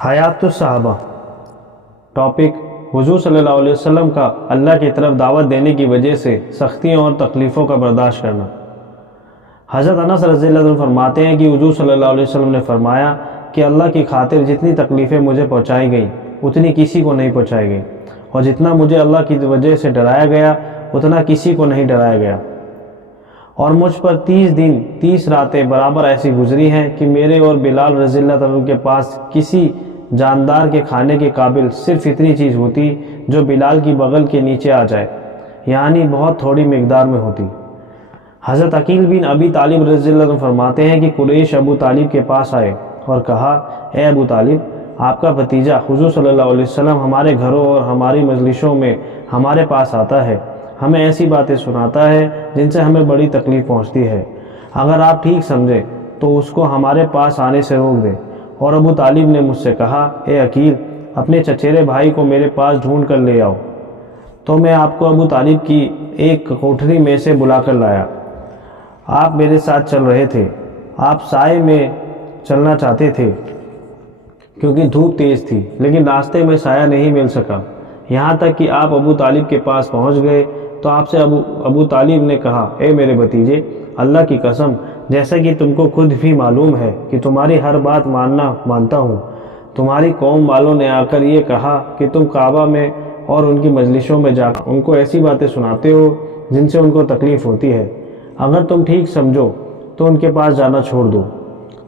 حیات الصحابہ ٹاپک حضور صلی اللہ علیہ وسلم کا اللہ کی طرف دعوت دینے کی وجہ سے سختیوں اور تکلیفوں کا برداشت کرنا۔ حضرت انس رضی اللہ عنہ فرماتے ہیں کہ حضور صلی اللہ علیہ وسلم نے فرمایا کہ اللہ کی خاطر جتنی تکلیفیں مجھے پہنچائی گئیں اتنی کسی کو نہیں پہنچائی گئیں، اور جتنا مجھے اللہ کی وجہ سے ڈرایا گیا اتنا کسی کو نہیں ڈرایا گیا، اور مجھ پر 30 دن 30 راتیں برابر ایسی گزری ہیں کہ میرے اور بلال رضی اللہ عنہ کے پاس کسی جاندار کے کھانے کے قابل صرف اتنی چیز ہوتی جو بلال کی بغل کے نیچے آ جائے، یعنی بہت تھوڑی مقدار میں ہوتی۔ حضرت عقیل بن ابی طالب رضی اللہ عنہ فرماتے ہیں کہ قریش ابو طالب کے پاس آئے اور کہا، اے ابو طالب، آپ کا بھتیجا حضور صلی اللہ علیہ وسلم ہمارے گھروں اور ہماری مجلسوں میں ہمارے پاس آتا ہے، ہمیں ایسی باتیں سناتا ہے جن سے ہمیں بڑی تکلیف پہنچتی ہے، اگر آپ ٹھیک سمجھیں تو اس کو ہمارے پاس آنے سے روک دیں۔ اور ابو طالب نے مجھ سے کہا، اے عقیل، اپنے چچیرے بھائی کو میرے پاس ڈھونڈ کر لے آؤ۔ تو میں آپ کو ابو طالب کی ایک کوٹھری میں سے بلا کر لایا۔ آپ میرے ساتھ چل رہے تھے، آپ سائے میں چلنا چاہتے تھے کیونکہ دھوپ تیز تھی، لیکن راستے میں سایہ نہیں مل سکا، یہاں تک کہ آپ ابو طالب کے پاس پہنچ گئے تو آپ سے ابو طالب نے کہا، اے میرے بھتیجے، اللہ کی قسم، جیسا کہ تم کو خود بھی معلوم ہے کہ تمہاری ہر بات مانتا ہوں، تمہاری قوم والوں نے آ کر یہ کہا کہ تم کعبہ میں اور ان کی مجلسوں میں جا کر ان کو ایسی باتیں سناتے ہو جن سے ان کو تکلیف ہوتی ہے، اگر تم ٹھیک سمجھو تو ان کے پاس جانا چھوڑ دو۔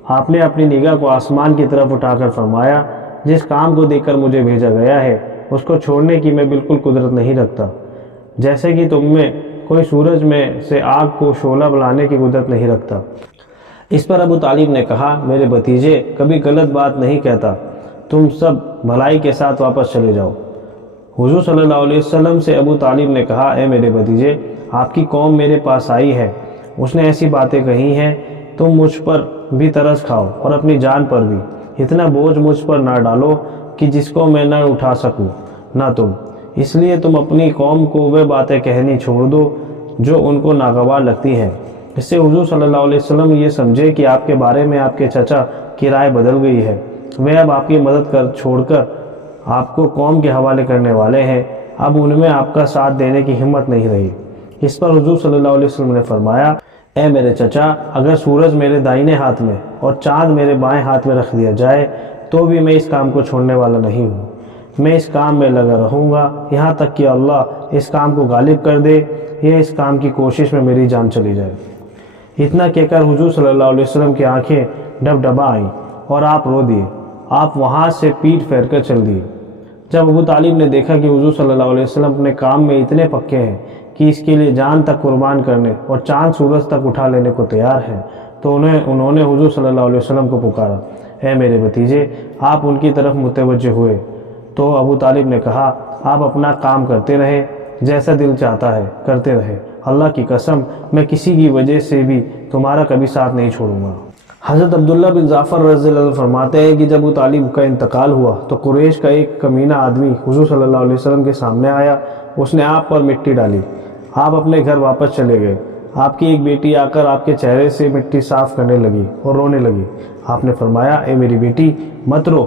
آپ نے اپنی نگاہ کو آسمان کی طرف اٹھا کر فرمایا، جس کام کو دیکھ کر مجھے بھیجا گیا ہے اس کو چھوڑنے کی میں بالکل قدرت نہیں رکھتا، جیسے کہ تم میں کوئی سورج میں سے آگ کو شعلہ بلانے کی قدرت نہیں رکھتا۔ اس پر ابو طالب نے کہا، میرے بھتیجے، کبھی غلط بات نہیں کہتا، تم سب بھلائی کے ساتھ واپس چلے جاؤ۔ حضور صلی اللہ علیہ وسلم سے ابو طالب نے کہا، اے میرے بھتیجے، آپ کی قوم میرے پاس آئی ہے، اس نے ایسی باتیں کہی ہیں، تم مجھ پر بھی ترس کھاؤ اور اپنی جان پر بھی، اتنا بوجھ مجھ پر نہ ڈالو کہ جس کو میں نہ اٹھا سکوں نہ تم، اس لیے تم اپنی قوم کو وہ باتیں کہنی چھوڑ دو جو ان کو ناگوار لگتی ہیں۔ اس سے حضور صلی اللہ علیہ وسلم یہ سمجھے کہ آپ کے بارے میں آپ کے چچا کی رائے بدل گئی ہے، وہ اب آپ کی مدد چھوڑ کر آپ کو قوم کے حوالے کرنے والے ہیں، اب ان میں آپ کا ساتھ دینے کی ہمت نہیں رہی۔ اس پر حضور صلی اللہ علیہ وسلم نے فرمایا، اے میرے چچا، اگر سورج میرے دائنے ہاتھ میں اور چاند میرے بائیں ہاتھ میں رکھ دیا جائے تو بھی میں اس کام کو چھوڑنے والا نہیں ہوں، میں اس کام میں لگا رہوں گا یہاں تک کہ اللہ اس کام کو غالب کر دے یا اس کام کی کوشش میں میری جان چلی جائے۔ اتنا کہہ کر حضور صلی اللہ علیہ وسلم کی آنکھیں ڈبڈبا آئیں اور آپ رو دیے، آپ وہاں سے پیٹھ پھیر کر چل دیے۔ جب ابو طالب نے دیکھا کہ حضور صلی اللہ علیہ وسلم اپنے کام میں اتنے پکے ہیں کہ اس کے لیے جان تک قربان کرنے اور چاند سورج تک اٹھا لینے کو تیار ہیں، تو انہوں نے حضور صلی اللہ علیہ وسلم کو پکارا، اے میرے بھتیجے، آپ ان کی طرف متوجہ ہوئے تو ابو طالب نے کہا، آپ اپنا کام کرتے رہے، جیسا دل چاہتا ہے کرتے رہے، اللہ کی قسم میں کسی کی وجہ سے بھی تمہارا کبھی ساتھ نہیں چھوڑوں گا۔ حضرت عبداللہ بن جعفر رضی اللہ عنہ فرماتے ہیں کہ جب ابو طالب کا انتقال ہوا تو قریش کا ایک کمینہ آدمی حضور صلی اللہ علیہ وسلم کے سامنے آیا، اس نے آپ پر مٹی ڈالی، آپ اپنے گھر واپس چلے گئے۔ آپ کی ایک بیٹی آ کر آپ کے چہرے سے مٹی صاف کرنے لگی اور رونے لگی۔ آپ نے فرمایا، اے میری بیٹی، مت رو،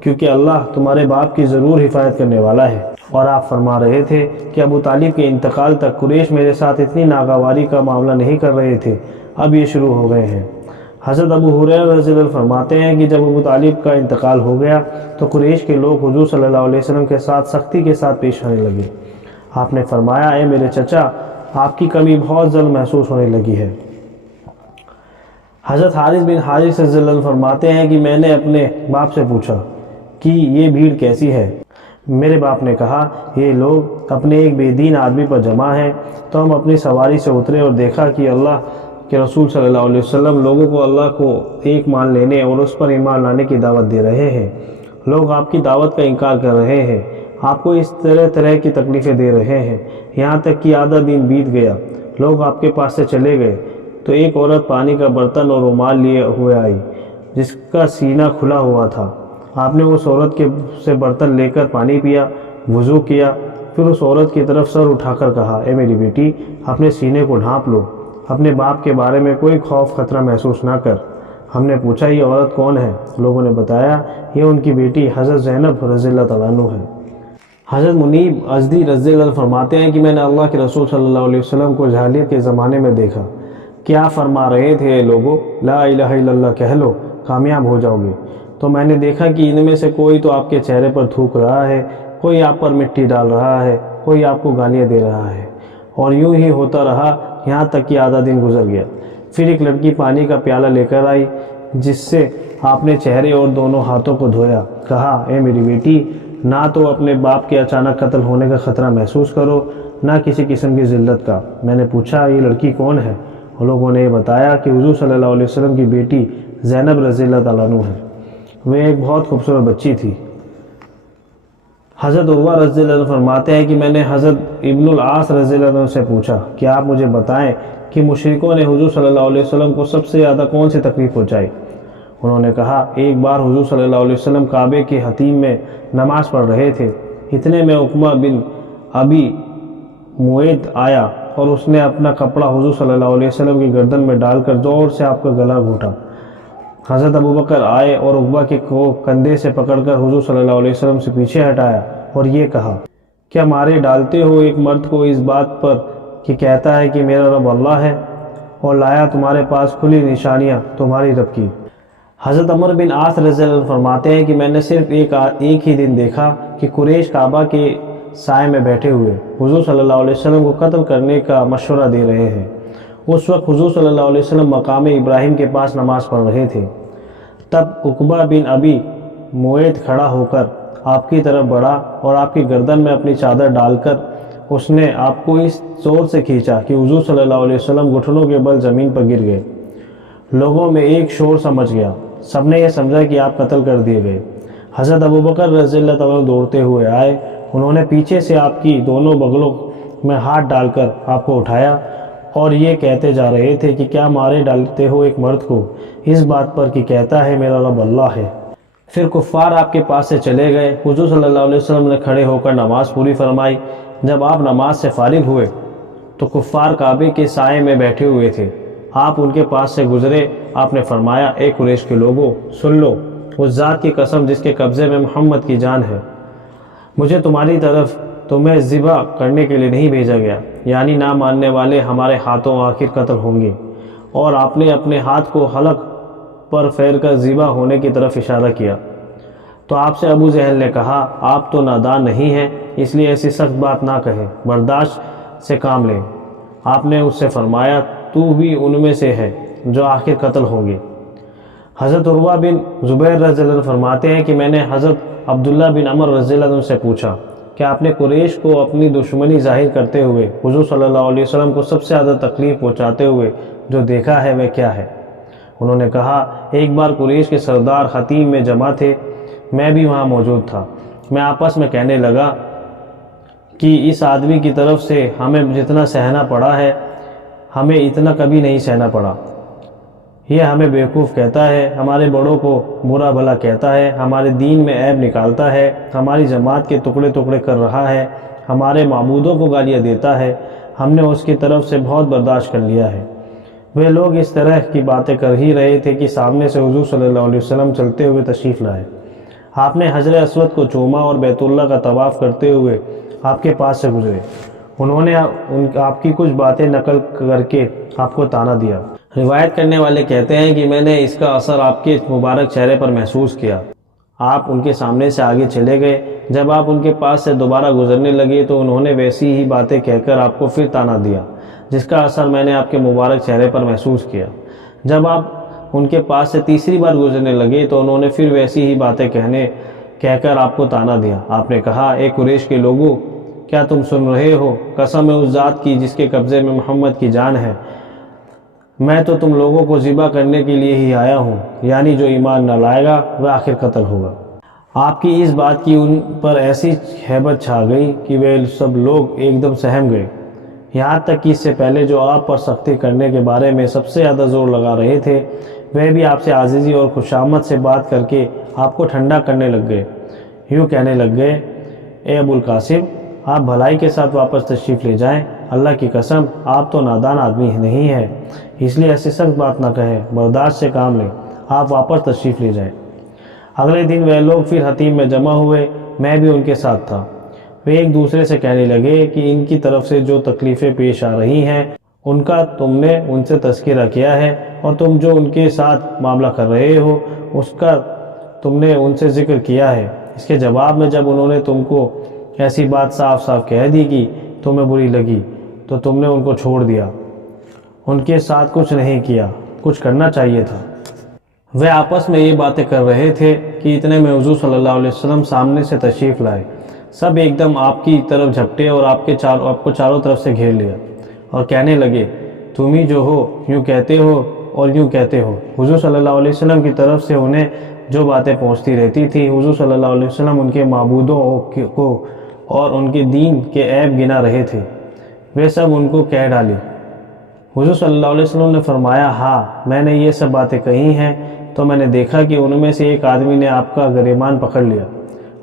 کیونکہ اللہ تمہارے باپ کی ضرور حفاظت کرنے والا ہے۔ اور آپ فرما رہے تھے کہ ابو طالب کے انتقال تک قریش میرے ساتھ اتنی ناگواری کا معاملہ نہیں کر رہے تھے، اب یہ شروع ہو گئے ہیں۔ حضرت ابو ہریرہ رضی اللہ عنہ فرماتے ہیں کہ جب ابو طالب کا انتقال ہو گیا تو قریش کے لوگ حضور صلی اللہ علیہ وسلم کے ساتھ سختی کے ساتھ پیش آنے لگے۔ آپ نے فرمایا، اے میرے چچا، آپ کی کمی بہت جلد محسوس ہونے لگی ہے۔ حضرت حارث بن حارث رضی اللہ عنہ فرماتے ہیں کہ میں نے اپنے باپ سے پوچھا کہ یہ بھیڑ کیسی ہے؟ میرے باپ نے کہا، یہ لوگ اپنے ایک بے دین آدمی پر جمع ہیں۔ تو ہم اپنی سواری سے اترے اور دیکھا کہ اللہ کے رسول صلی اللہ علیہ وسلم لوگوں کو اللہ کو ایک مان لینے اور اس پر ایمان لانے کی دعوت دے رہے ہیں، لوگ آپ کی دعوت کا انکار کر رہے ہیں، آپ کو اس طرح کی تکلیفیں دے رہے ہیں، یہاں تک کہ آدھا دن بیت گیا، لوگ آپ کے پاس سے چلے گئے تو ایک عورت پانی کا برتن اور رومال لیے ہوئے آئی جس کا سینہ کھلا ہوا تھا۔ آپ نے اس عورت سے برتن لے کر پانی پیا، وضو کیا، پھر اس عورت کی طرف سر اٹھا کر کہا، اے میری بیٹی، اپنے سینے کو ڈھانپ لو، اپنے باپ کے بارے میں کوئی خوف خطرہ محسوس نہ کر، ہم نے پوچھا یہ عورت کون ہے؟ لوگوں نے بتایا یہ ان کی بیٹی حضرت زینب رضی اللہ تعالیٰ عنہ ہے۔ حضرت منیب ازدی رضی اللہ عنہ فرماتے ہیں کہ میں نے اللہ کے رسول صلی اللہ علیہ وسلم کو جاہلیت کے زمانے میں دیکھا، کیا فرما رہے تھے اے لوگو لا الہ الا اللہ کہہ لو کامیاب ہو جاؤ گے۔ تو میں نے دیکھا کہ ان میں سے کوئی تو آپ کے چہرے پر تھوک رہا ہے، کوئی آپ پر مٹی ڈال رہا ہے، کوئی آپ کو گالیاں دے رہا ہے، اور یوں ہی ہوتا رہا یہاں تک کہ آدھا دن گزر گیا۔ پھر ایک لڑکی پانی کا پیالہ لے کر آئی جس سے آپ نے چہرے اور دونوں ہاتھوں کو دھویا، کہا اے میری بیٹی نہ تو اپنے باپ کے اچانک قتل ہونے کا خطرہ محسوس کرو نہ کسی قسم کی ذلت کا۔ میں نے پوچھا یہ لڑکی کون ہے؟ اور لوگوں نے یہ بتایا کہ حضور صلی اللہ علیہ وسلم کی بیٹی زینب رضی اللہ تعالیٰ عنہ ہے، وہ ایک بہت خوبصورت بچی تھی۔ حضرت عروہ رضی اللہ عنہ فرماتے ہیں کہ میں نے حضرت ابن العاص رضی اللہ عنہ سے پوچھا کہ آپ مجھے بتائیں کہ مشرکوں نے حضور صلی اللہ علیہ وسلم کو سب سے زیادہ کون سی تکلیف پہنچائی؟ انہوں نے کہا ایک بار حضور صلی اللہ علیہ وسلم کعبے کے حتیم میں نماز پڑھ رہے تھے، اتنے میں عقبہ بن ابی معیط آیا اور اس نے اپنا کپڑا حضور صلی اللہ علیہ وسلم کی گردن میں ڈال کر زور سے آپ کا گلا گھونٹا۔ حضرت ابوبکر آئے اور عقبہ کے کندھے سے پکڑ کر حضور صلی اللہ علیہ وسلم سے پیچھے ہٹایا اور یہ کہا کیا مارے ڈالتے ہو ایک مرد کو اس بات پر کہ کہتا ہے کہ میرا رب اللہ ہے، اور لایا تمہارے پاس کھلی نشانیاں تمہاری رب کی۔ حضرت عمر بن عاص رضی اللہ عنہ فرماتے ہیں کہ میں نے صرف ایک ہی دن دیکھا کہ قریش کعبہ کے سائے میں بیٹھے ہوئے حضور صلی اللہ علیہ وسلم کو قتل کرنے کا مشورہ دے رہے ہیں۔ اس وقت حضور صلی اللہ علیہ وسلم مقام ابراہیم کے پاس نماز پڑھ رہے تھے۔ تب عقبہ بن ابی معیط کھڑا ہو کر آپ کی طرف بڑھا اور آپ کی گردن میں اپنی چادر ڈال کر اس نے آپ کو اس زور سے کھینچا کہ حضور صلی اللہ علیہ وسلم گھٹنوں کے بل زمین پر گر گئے۔ لوگوں میں ایک شور سمجھ گیا، سب نے یہ سمجھا کہ آپ قتل کر دیے گئے۔ حضرت ابوبکر رضی اللہ تعالیٰ دوڑتے ہوئے آئے، انہوں نے پیچھے سے آپ کی دونوں بغلوں میں ہاتھ ڈال کر آپ کو اٹھایا اور یہ کہتے جا رہے تھے کہ کیا مارے ڈالتے ہو ایک مرد کو اس بات پر کہ کہتا ہے میرا رب اللہ ہے۔ پھر کفار آپ کے پاس سے چلے گئے۔ حضور صلی اللہ علیہ وسلم نے کھڑے ہو کر نماز پوری فرمائی۔ جب آپ نماز سے فارغ ہوئے تو کفار کعبے کے سائے میں بیٹھے ہوئے تھے۔ آپ ان کے پاس سے گزرے، آپ نے فرمایا اے قریش کے لوگوں سن لو، اس ذات کی قسم جس کے قبضے میں محمد کی جان ہے، مجھے تمہاری طرف تمہیں ذبح کرنے کے لیے نہیں بھیجا گیا، یعنی نہ ماننے والے ہمارے ہاتھوں آخر قتل ہوں گے۔ اور آپ نے اپنے ہاتھ کو حلق پر پھیر کر ذبح ہونے کی طرف اشارہ کیا تو آپ سے ابو جہل نے کہا آپ تو نادان نہیں ہیں، اس لیے ایسی سخت بات نہ کہیں، برداشت سے کام لیں۔ آپ نے اس سے فرمایا تو بھی ان میں سے ہے جو آخر قتل ہوں گے۔ حضرت عروہ بن زبیر رضی اللہ عنہ فرماتے ہیں کہ میں نے حضرت عبداللہ بن عمر رضی اللہ عنہ سے پوچھا کہ آپ نے قریش کو اپنی دشمنی ظاہر کرتے ہوئے حضور صلی اللہ علیہ وسلم کو سب سے زیادہ تکلیف پہنچاتے ہوئے جو دیکھا ہے وہ کیا ہے؟ انہوں نے کہا ایک بار قریش کے سردار حتیم میں جمع تھے، میں بھی وہاں موجود تھا۔ میں آپس میں کہنے لگا کہ اس آدمی کی طرف سے ہمیں جتنا سہنا پڑا ہے ہمیں اتنا کبھی نہیں سہنا پڑا۔ یہ ہمیں بیوقوف کہتا ہے، ہمارے بڑوں کو برا بھلا کہتا ہے، ہمارے دین میں عیب نکالتا ہے، ہماری جماعت کے ٹکڑے ٹکڑے کر رہا ہے، ہمارے معبودوں کو گالیاں دیتا ہے۔ ہم نے اس کی طرف سے بہت برداشت کر لیا ہے۔ وہ لوگ اس طرح کی باتیں کر ہی رہے تھے کہ سامنے سے حضور صلی اللہ علیہ وسلم چلتے ہوئے تشریف لائے۔ آپ نے حجر اسود کو چوما اور بیت اللہ کا طواف کرتے ہوئے آپ کے پاس سے گزرے۔ انہوں نے آپ کی کچھ باتیں نقل کر کے آپ کو طعنہ دیا۔ روایت کرنے والے کہتے ہیں کہ میں نے اس کا اثر آپ کے مبارک چہرے پر محسوس کیا۔ آپ ان کے سامنے سے آگے چلے گئے، جب آپ ان کے پاس سے دوبارہ گزرنے لگے تو انہوں نے ویسی ہی باتیں کہہ کر آپ کو پھر طعنہ دیا جس کا اثر میں نے آپ کے مبارک چہرے پر محسوس کیا۔ جب آپ ان کے پاس سے تیسری بار گزرنے لگے تو انہوں نے پھر ویسی ہی باتیں کہہ کر آپ کو طعنہ دیا۔ آپ نے کہا اے قریش کے لوگوں کیا تم سن رہے ہو؟ قسم ہے اس ذات کی جس کے قبضے میں محمد کی جان ہے، میں تو تم لوگوں کو ذبح کرنے کے لیے ہی آیا ہوں، یعنی جو ایمان نہ لائے گا وہ آخر قتل ہوگا۔ آپ کی اس بات کی ان پر ایسی ہیبت چھا گئی کہ وہ سب لوگ ایک دم سہم گئے، یہاں تک کہ اس سے پہلے جو آپ پر سختی کرنے کے بارے میں سب سے زیادہ زور لگا رہے تھے وہ بھی آپ سے عاجزی اور خوشامد سے بات کر کے آپ کو ٹھنڈا کرنے لگ گئے۔ یوں کہنے لگ گئے اے ابو القاسم آپ بھلائی کے ساتھ واپس تشریف لے جائیں، اللہ کی قسم آپ تو نادان آدمی نہیں ہے، اس لیے ایسی سخت بات نہ کہیں، برداشت سے کام لیں۔ آپ واپس تشریف لے جائیں۔ اگلے دن وہ لوگ پھر حتیم میں جمع ہوئے، میں بھی ان کے ساتھ تھا۔ وہ ایک دوسرے سے کہنے لگے کہ ان کی طرف سے جو تکلیفیں پیش آ رہی ہیں ان کا تم نے ان سے تذکرہ کیا ہے، اور تم جو ان کے ساتھ معاملہ کر رہے ہو اس کا تم نے ان سے ذکر کیا ہے۔ اس کے جواب میں جب انہوں نے تم کو ایسی بات صاف صاف کہہ دی کہ تمہیں بری لگی تو تم نے ان کو چھوڑ دیا، ان کے ساتھ کچھ نہیں کیا، کچھ کرنا چاہیے تھا۔ وہ آپس میں یہ باتیں کر رہے تھے کہ اتنے میں حضور صلی اللہ علیہ وسلم سامنے سے تشریف لائے۔ سب ایک دم آپ کی طرف جھپٹے اور آپ کو چاروں طرف سے گھیر لیا اور کہنے لگے، تم ہی جو ہو یوں کہتے ہو اور یوں کہتے ہو۔ حضور صلی اللہ علیہ وسلم کی طرف سے انہیں جو باتیں پہنچتی رہتی تھی، حضور صلی اللہ علیہ وسلم ان کے معبودوں کو اور ان کے دین کے عیب گنا رہے تھے، وہ سب ان کو کہہ ڈالی۔ حضور صلی اللہ علیہ وسلم نے فرمایا، ہاں میں نے یہ سب باتیں کہی ہیں تو میں نے دیکھا کہ ان میں سے ایک آدمی نے آپ کا گریبان پکڑ لیا۔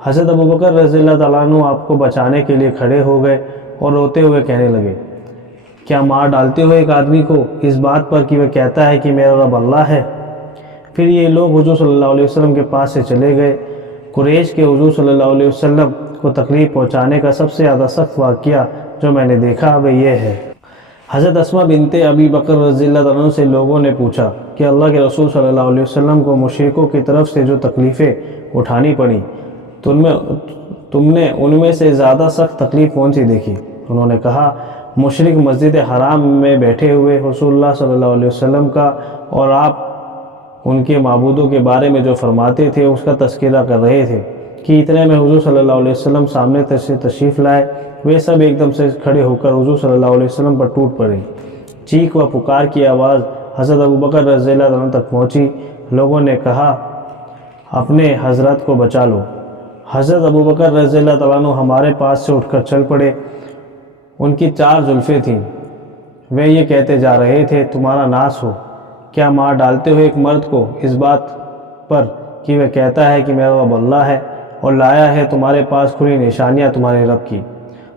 حضرت ابوبکر رضی اللہ تعالیٰ عنہ آپ کو بچانے کے لیے کھڑے ہو گئے اور روتے ہوئے کہنے لگے، کیا مار ڈالتے ہو ایک آدمی کو اس بات پر کہ وہ کہتا ہے کہ میرا رب اللہ ہے؟ پھر یہ لوگ حضور صلی اللہ علیہ وسلم کے پاس سے چلے گئے۔ قریش کے حضور صلی اللہ علیہ وسلم کو تکلیف پہنچانے کا سب سے زیادہ سخت واقعہ جو میں نے دیکھا وہ یہ ہے۔ حضرت اسماء بنت ابی بکر رضی اللہ عنہ سے لوگوں نے پوچھا کہ اللہ کے رسول صلی اللہ علیہ وسلم کو مشرکوں کی طرف سے جو تکلیفیں اٹھانی پڑیں تم نے ان میں سے زیادہ سخت تکلیف کون سی دیکھی؟ انہوں نے کہا، مشرک مسجد حرام میں بیٹھے ہوئے رسول اللہ صلی اللہ علیہ وسلم کا اور آپ ان کے معبودوں کے بارے میں جو فرماتے تھے اس کا تذکرہ کر رہے تھے کہ اتنے میں حضور صلی اللہ علیہ وسلم سامنے سے تشریف لائے۔ وہ سب ایک دم سے کھڑے ہو کر حضور صلی اللہ علیہ وسلم پر ٹوٹ پڑے۔ چیخ و پکار کی آواز حضرت ابوبکر رضی اللہ عنہ تک پہنچی۔ لوگوں نے کہا، اپنے حضرت کو بچا لو۔ حضرت ابوبکر رضی اللہ تعالیٰ عنہ ہمارے پاس سے اٹھ کر چل پڑے۔ ان کی 4 زلفیں تھیں۔ وہ یہ کہتے جا رہے تھے، تمہارا ناس ہو، کیا مار ڈالتے ہو ایک مرد کو اس بات پر کہ وہ کہتا ہے کہ میرا رب اللہ ہے اور لایا ہے تمہارے پاس کھلی نشانیاں تمہارے رب کی۔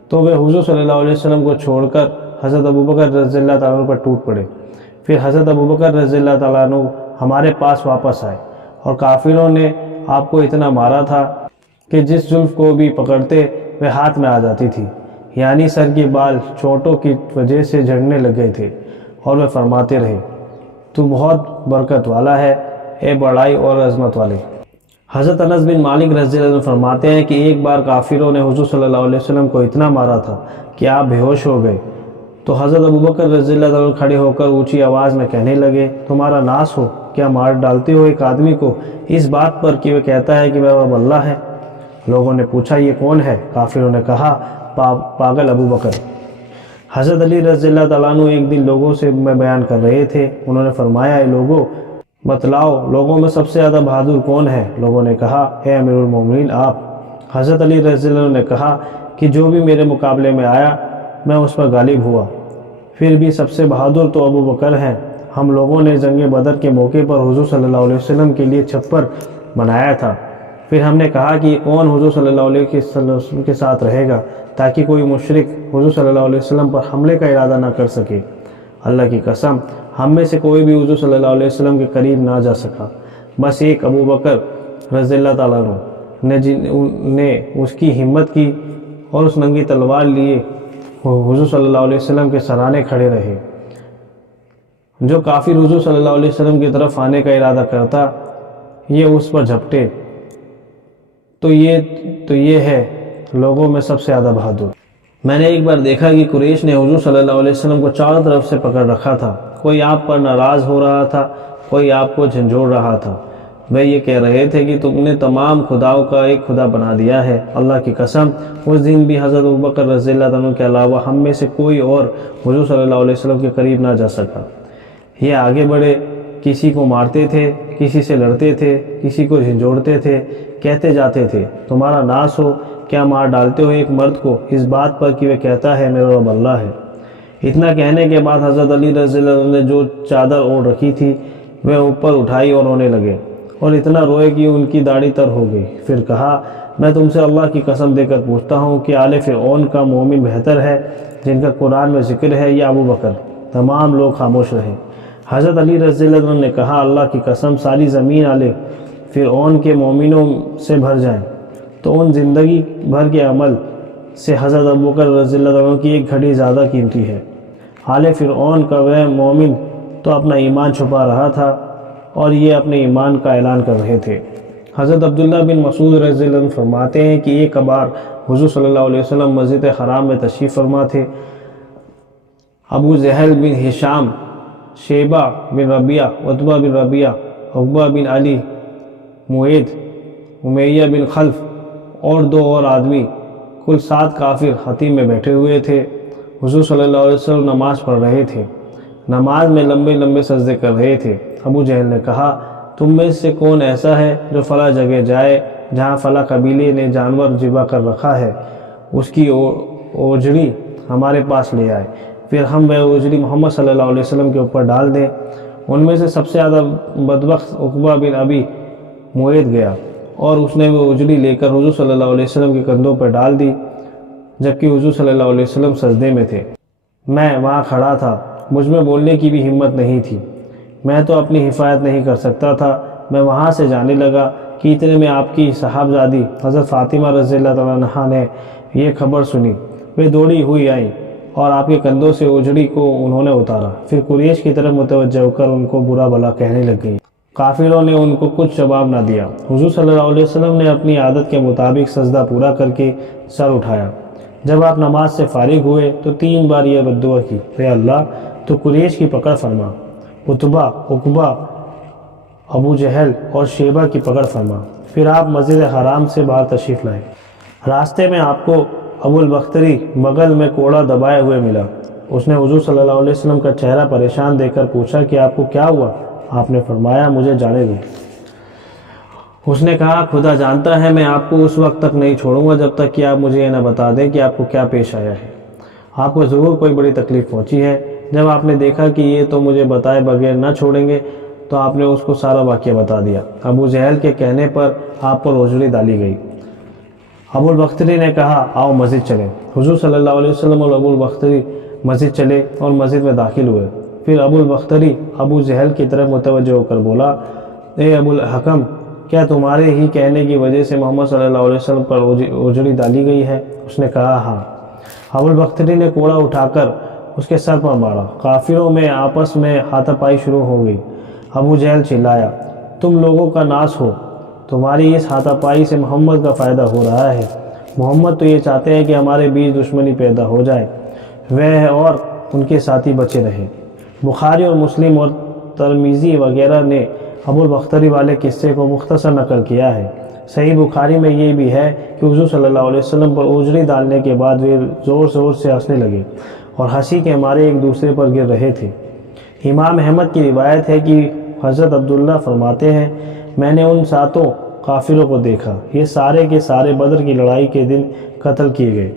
تو وہ حضور صلی اللہ علیہ وسلم کو چھوڑ کر حضرت ابوبکر رضی اللہ تعالیٰ عنہ پر ٹوٹ پڑے۔ پھر حضرت ابوبکر رضی اللہ تعالیٰ عنہ ہمارے پاس واپس آئے اور کافروں نے آپ کو اتنا مارا تھا کہ جس زلف کو بھی پکڑتے وہ ہاتھ میں آ جاتی تھی، یعنی سر کے بال چوٹوں کی وجہ سے جھڑنے لگ گئے تھے، اور وہ فرماتے رہے، تو بہت برکت والا ہے اے بڑائی اور عظمت والے۔ حضرت انس بن مالک رضی اللہ عنہ فرماتے ہیں کہ ایک بار کافروں نے حضور صلی اللہ علیہ وسلم کو اتنا مارا تھا کہ آپ بے ہوش ہو گئے، تو حضرت ابوبکر رضی اللہ عنہ کھڑے ہو کر اونچی آواز میں کہنے لگے، تمہارا ناس ہو، کیا مار ڈالتے ہو ایک آدمی کو اس بات پر کہ وہ کہتا ہے کہ میرا رب اللہ ہے؟ لوگوں نے پوچھا، یہ کون ہے؟ کافروں نے کہا، پاگل ابوبکر۔ حضرت علی رضی اللہ تعالیٰ عنہ ایک دن لوگوں سے میں بیان کر رہے تھے، انہوں نے فرمایا، اے لوگوں بتلاؤ لوگوں میں سب سے زیادہ بہادر کون ہے؟ لوگوں نے کہا، اے امیر المومنین آپ۔ حضرت علی رضی اللہ عنہ نے کہا کہ جو بھی میرے مقابلے میں آیا میں اس پر غالب ہوا، پھر بھی سب سے بہادر تو ابو بکر ہیں۔ ہم لوگوں نے جنگ بدر کے موقع پر حضور صلی اللہ علیہ وسلم کے لیے چھپر بنایا تھا، پھر ہم نے کہا کہ کون حضور صلی اللہ علیہ وسلم کے ساتھ رہے گا تاکہ کوئی مشرک حضور صلی اللہ علیہ وسلم پر حملے کا ارادہ نہ کر سکے۔ اللہ کی قسم ہم میں سے کوئی بھی حضور صلی اللہ علیہ وسلم کے قریب نہ جا سکا، بس ایک ابو بکر رضی اللہ تعالیٰ عنہ نے اس کی ہمت کی اور اس ننگی تلوار لیے حضور صلی اللہ علیہ وسلم کے سرانے کھڑے رہے۔ جو کافر حضور صلی اللہ علیہ وسلم کی طرف آنے کا ارادہ کرتا یہ اس پر جھپٹے، تو یہ ہے لوگوں میں سب سے زیادہ بہادر۔ میں نے ایک بار دیکھا کہ قریش نے حضور صلی اللہ علیہ وسلم کو چاروں طرف سے پکڑ رکھا تھا، کوئی آپ پر ناراض ہو رہا تھا، کوئی آپ کو جھنجھوڑ رہا تھا۔ وہ یہ کہہ رہے تھے کہ تم نے تمام خداؤں کا ایک خدا بنا دیا ہے۔ اللہ کی قسم اس دن بھی حضرت ابوبکر رضی اللہ عنہ کے علاوہ ہم میں سے کوئی اور حضور صلی اللہ علیہ وسلم کے قریب نہ جا سکا۔ یہ آگے بڑھے، کسی کو مارتے تھے، کسی سے لڑتے تھے، کسی کو جھنجھوڑتے تھے، کہتے جاتے تھے، تمہارا ناس ہو، کیا مار ڈالتے ہو ایک مرد کو اس بات پر کہ وہ کہتا ہے میرا رب اللہ ہے۔ اتنا کہنے کے بعد حضرت علی رضی اللہ عنہ نے جو چادر اوڑھ رکھی تھی وہ اوپر اٹھائی اور رونے لگے، اور اتنا روئے کہ ان کی داڑھی تر ہو گئی۔ پھر کہا، میں تم سے اللہ کی قسم دے کر پوچھتا ہوں کہ آل فرعون کا مومن بہتر ہے جن کا قرآن میں ذکر ہے یا ابو بکر؟ تمام لوگ خاموش رہے۔ حضرت علی رضی اللہ عنہ نے کہا اللہ کی قسم ساری زمین والے فرعون کے مومنوں سے بھر جائیں تو ان زندگی بھر کے عمل سے حضرت ابوبکر رضی اللہ عنہ کی ایک گھڑی زیادہ قیمتی ہے۔ حال فرعون کا وہ مومن تو اپنا ایمان چھپا رہا تھا اور یہ اپنے ایمان کا اعلان کر رہے تھے۔ حضرت عبداللہ بن مسعود رضی اللہ عنہ فرماتے ہیں کہ ایک بار حضور صلی اللہ علیہ وسلم مسجد حرام میں تشریف فرما تھے۔ ابو جہل بن ہشام، شیبہ بن ربیعہ، عتبہ بن ربیعہ، عقبہ بن علی معید، امیہ بن خلف اور 2 اور آدمی، کل 7 کافر خطیب میں بیٹھے ہوئے تھے۔ حضور صلی اللہ علیہ وسلم نماز پڑھ رہے تھے، نماز میں لمبے لمبے سجدے کر رہے تھے۔ ابو جہل نے کہا تم میں سے کون ایسا ہے جو فلاں جگہ جائے جہاں فلاں قبیلے نے جانور ذبح کر رکھا ہے، اس کی اوجڑی ہمارے پاس لے آئے، پھر ہم وہ اوجڑی محمد صلی اللہ علیہ وسلم کے اوپر ڈال دیں۔ ان میں سے سب سے زیادہ بدبخت عقبہ بن ابی معید گیا اور اس نے وہ اوجڑی لے کر حضور صلی اللہ علیہ وسلم کے کندھوں پر ڈال دی، جبکہ حضور صلی اللہ علیہ وسلم سجدے میں تھے۔ میں وہاں کھڑا تھا، مجھ میں بولنے کی بھی ہمت نہیں تھی، میں تو اپنی حفاظت نہیں کر سکتا تھا۔ میں وہاں سے جانے لگا کہ اتنے میں آپ کی صاحبزادی حضرت فاطمہ رضی اللہ عنہا نے یہ خبر سنی، وہ دوڑی ہوئی آئیں اور آپ کے کندھوں سے اوجڑی کو انہوں نے اتارا، پھر قریش کی طرف متوجہ ہو کر ان کو برا بھلا کہنے لگ گئی۔ کافروں نے ان کو کچھ جواب نہ دیا۔ حضور صلی اللہ علیہ وسلم نے اپنی عادت کے مطابق سجدہ پورا کر کے سر اٹھایا۔ جب آپ نماز سے فارغ ہوئے تو 3 بار یہ بددعا کی، اے اللہ تو قریش کی پکڑ فرما، عتبہ، عقبہ، ابو جہل اور شیبہ کی پکڑ فرما۔ پھر آپ مسجد حرام سے باہر تشریف لائے۔ راستے میں آپ کو ابو البختری بغل میں کوڑا دبائے ہوئے ملا۔ اس نے حضور صلی اللہ علیہ وسلم کا چہرہ پریشان دیکھ کر پوچھا کہ آپ کو کیا ہوا؟ آپ نے فرمایا مجھے جانے دیں۔ اس نے کہا خدا جانتا ہے میں آپ کو اس وقت تک نہیں چھوڑوں گا جب تک کہ آپ مجھے یہ نہ بتا دیں کہ آپ کو کیا پیش آیا ہے۔ آپ کو ضرور کوئی بڑی تکلیف پہنچی ہے۔ جب آپ نے دیکھا کہ یہ تو مجھے بتائے بغیر نہ چھوڑیں گے تو آپ نے اس کو سارا واقعہ بتا دیا۔ ابو جہل کے کہنے پر آپ پر اوجڑی ڈالی گئی۔ ابو البختری نے کہا آؤ مسجد چلیں۔ حضور صلی اللہ علیہ وسلم اور ابو البختری مسجد چلے اور مسجد میں داخل ہوئے۔ پھر ابو البختری ابو جہل کی طرف متوجہ ہو کر بولا، اے ابو الحکم، کیا تمہارے ہی کہنے کی وجہ سے محمد صلی اللہ علیہ وسلم پر اوجڑی ڈالی گئی ہے؟ اس نے کہا ہاں۔ ابو البختری نے کوڑا اٹھا کر اس کے سر پر مارا۔ کافروں میں آپس میں ہاتھا پائی شروع ہو گئی۔ ابو جہل چلایا، تم لوگوں کا ناس ہو، تمہاری اس ہاتھا پائی سے محمد کا فائدہ ہو رہا ہے۔ محمد تو یہ چاہتے ہیں کہ ہمارے بیچ دشمنی پیدا ہو جائے، وہ اور ان کے ساتھی بچے رہیں۔ بخاری اور مسلم اور ترمذی وغیرہ نے ابو البختری والے قصے کو مختصر نقل کیا ہے۔ صحیح بخاری میں یہ بھی ہے کہ حضور صلی اللہ علیہ وسلم پر اوجڑی ڈالنے کے بعد وہ زور زور سے ہنسنے لگے اور ہنسی کے مارے ایک دوسرے پر گر رہے تھے۔ امام احمد کی روایت ہے کہ حضرت عبداللہ فرماتے ہیں میں نے ان 7 کافروں کو دیکھا، یہ سارے کے سارے بدر کی لڑائی کے دن قتل کیے گئے۔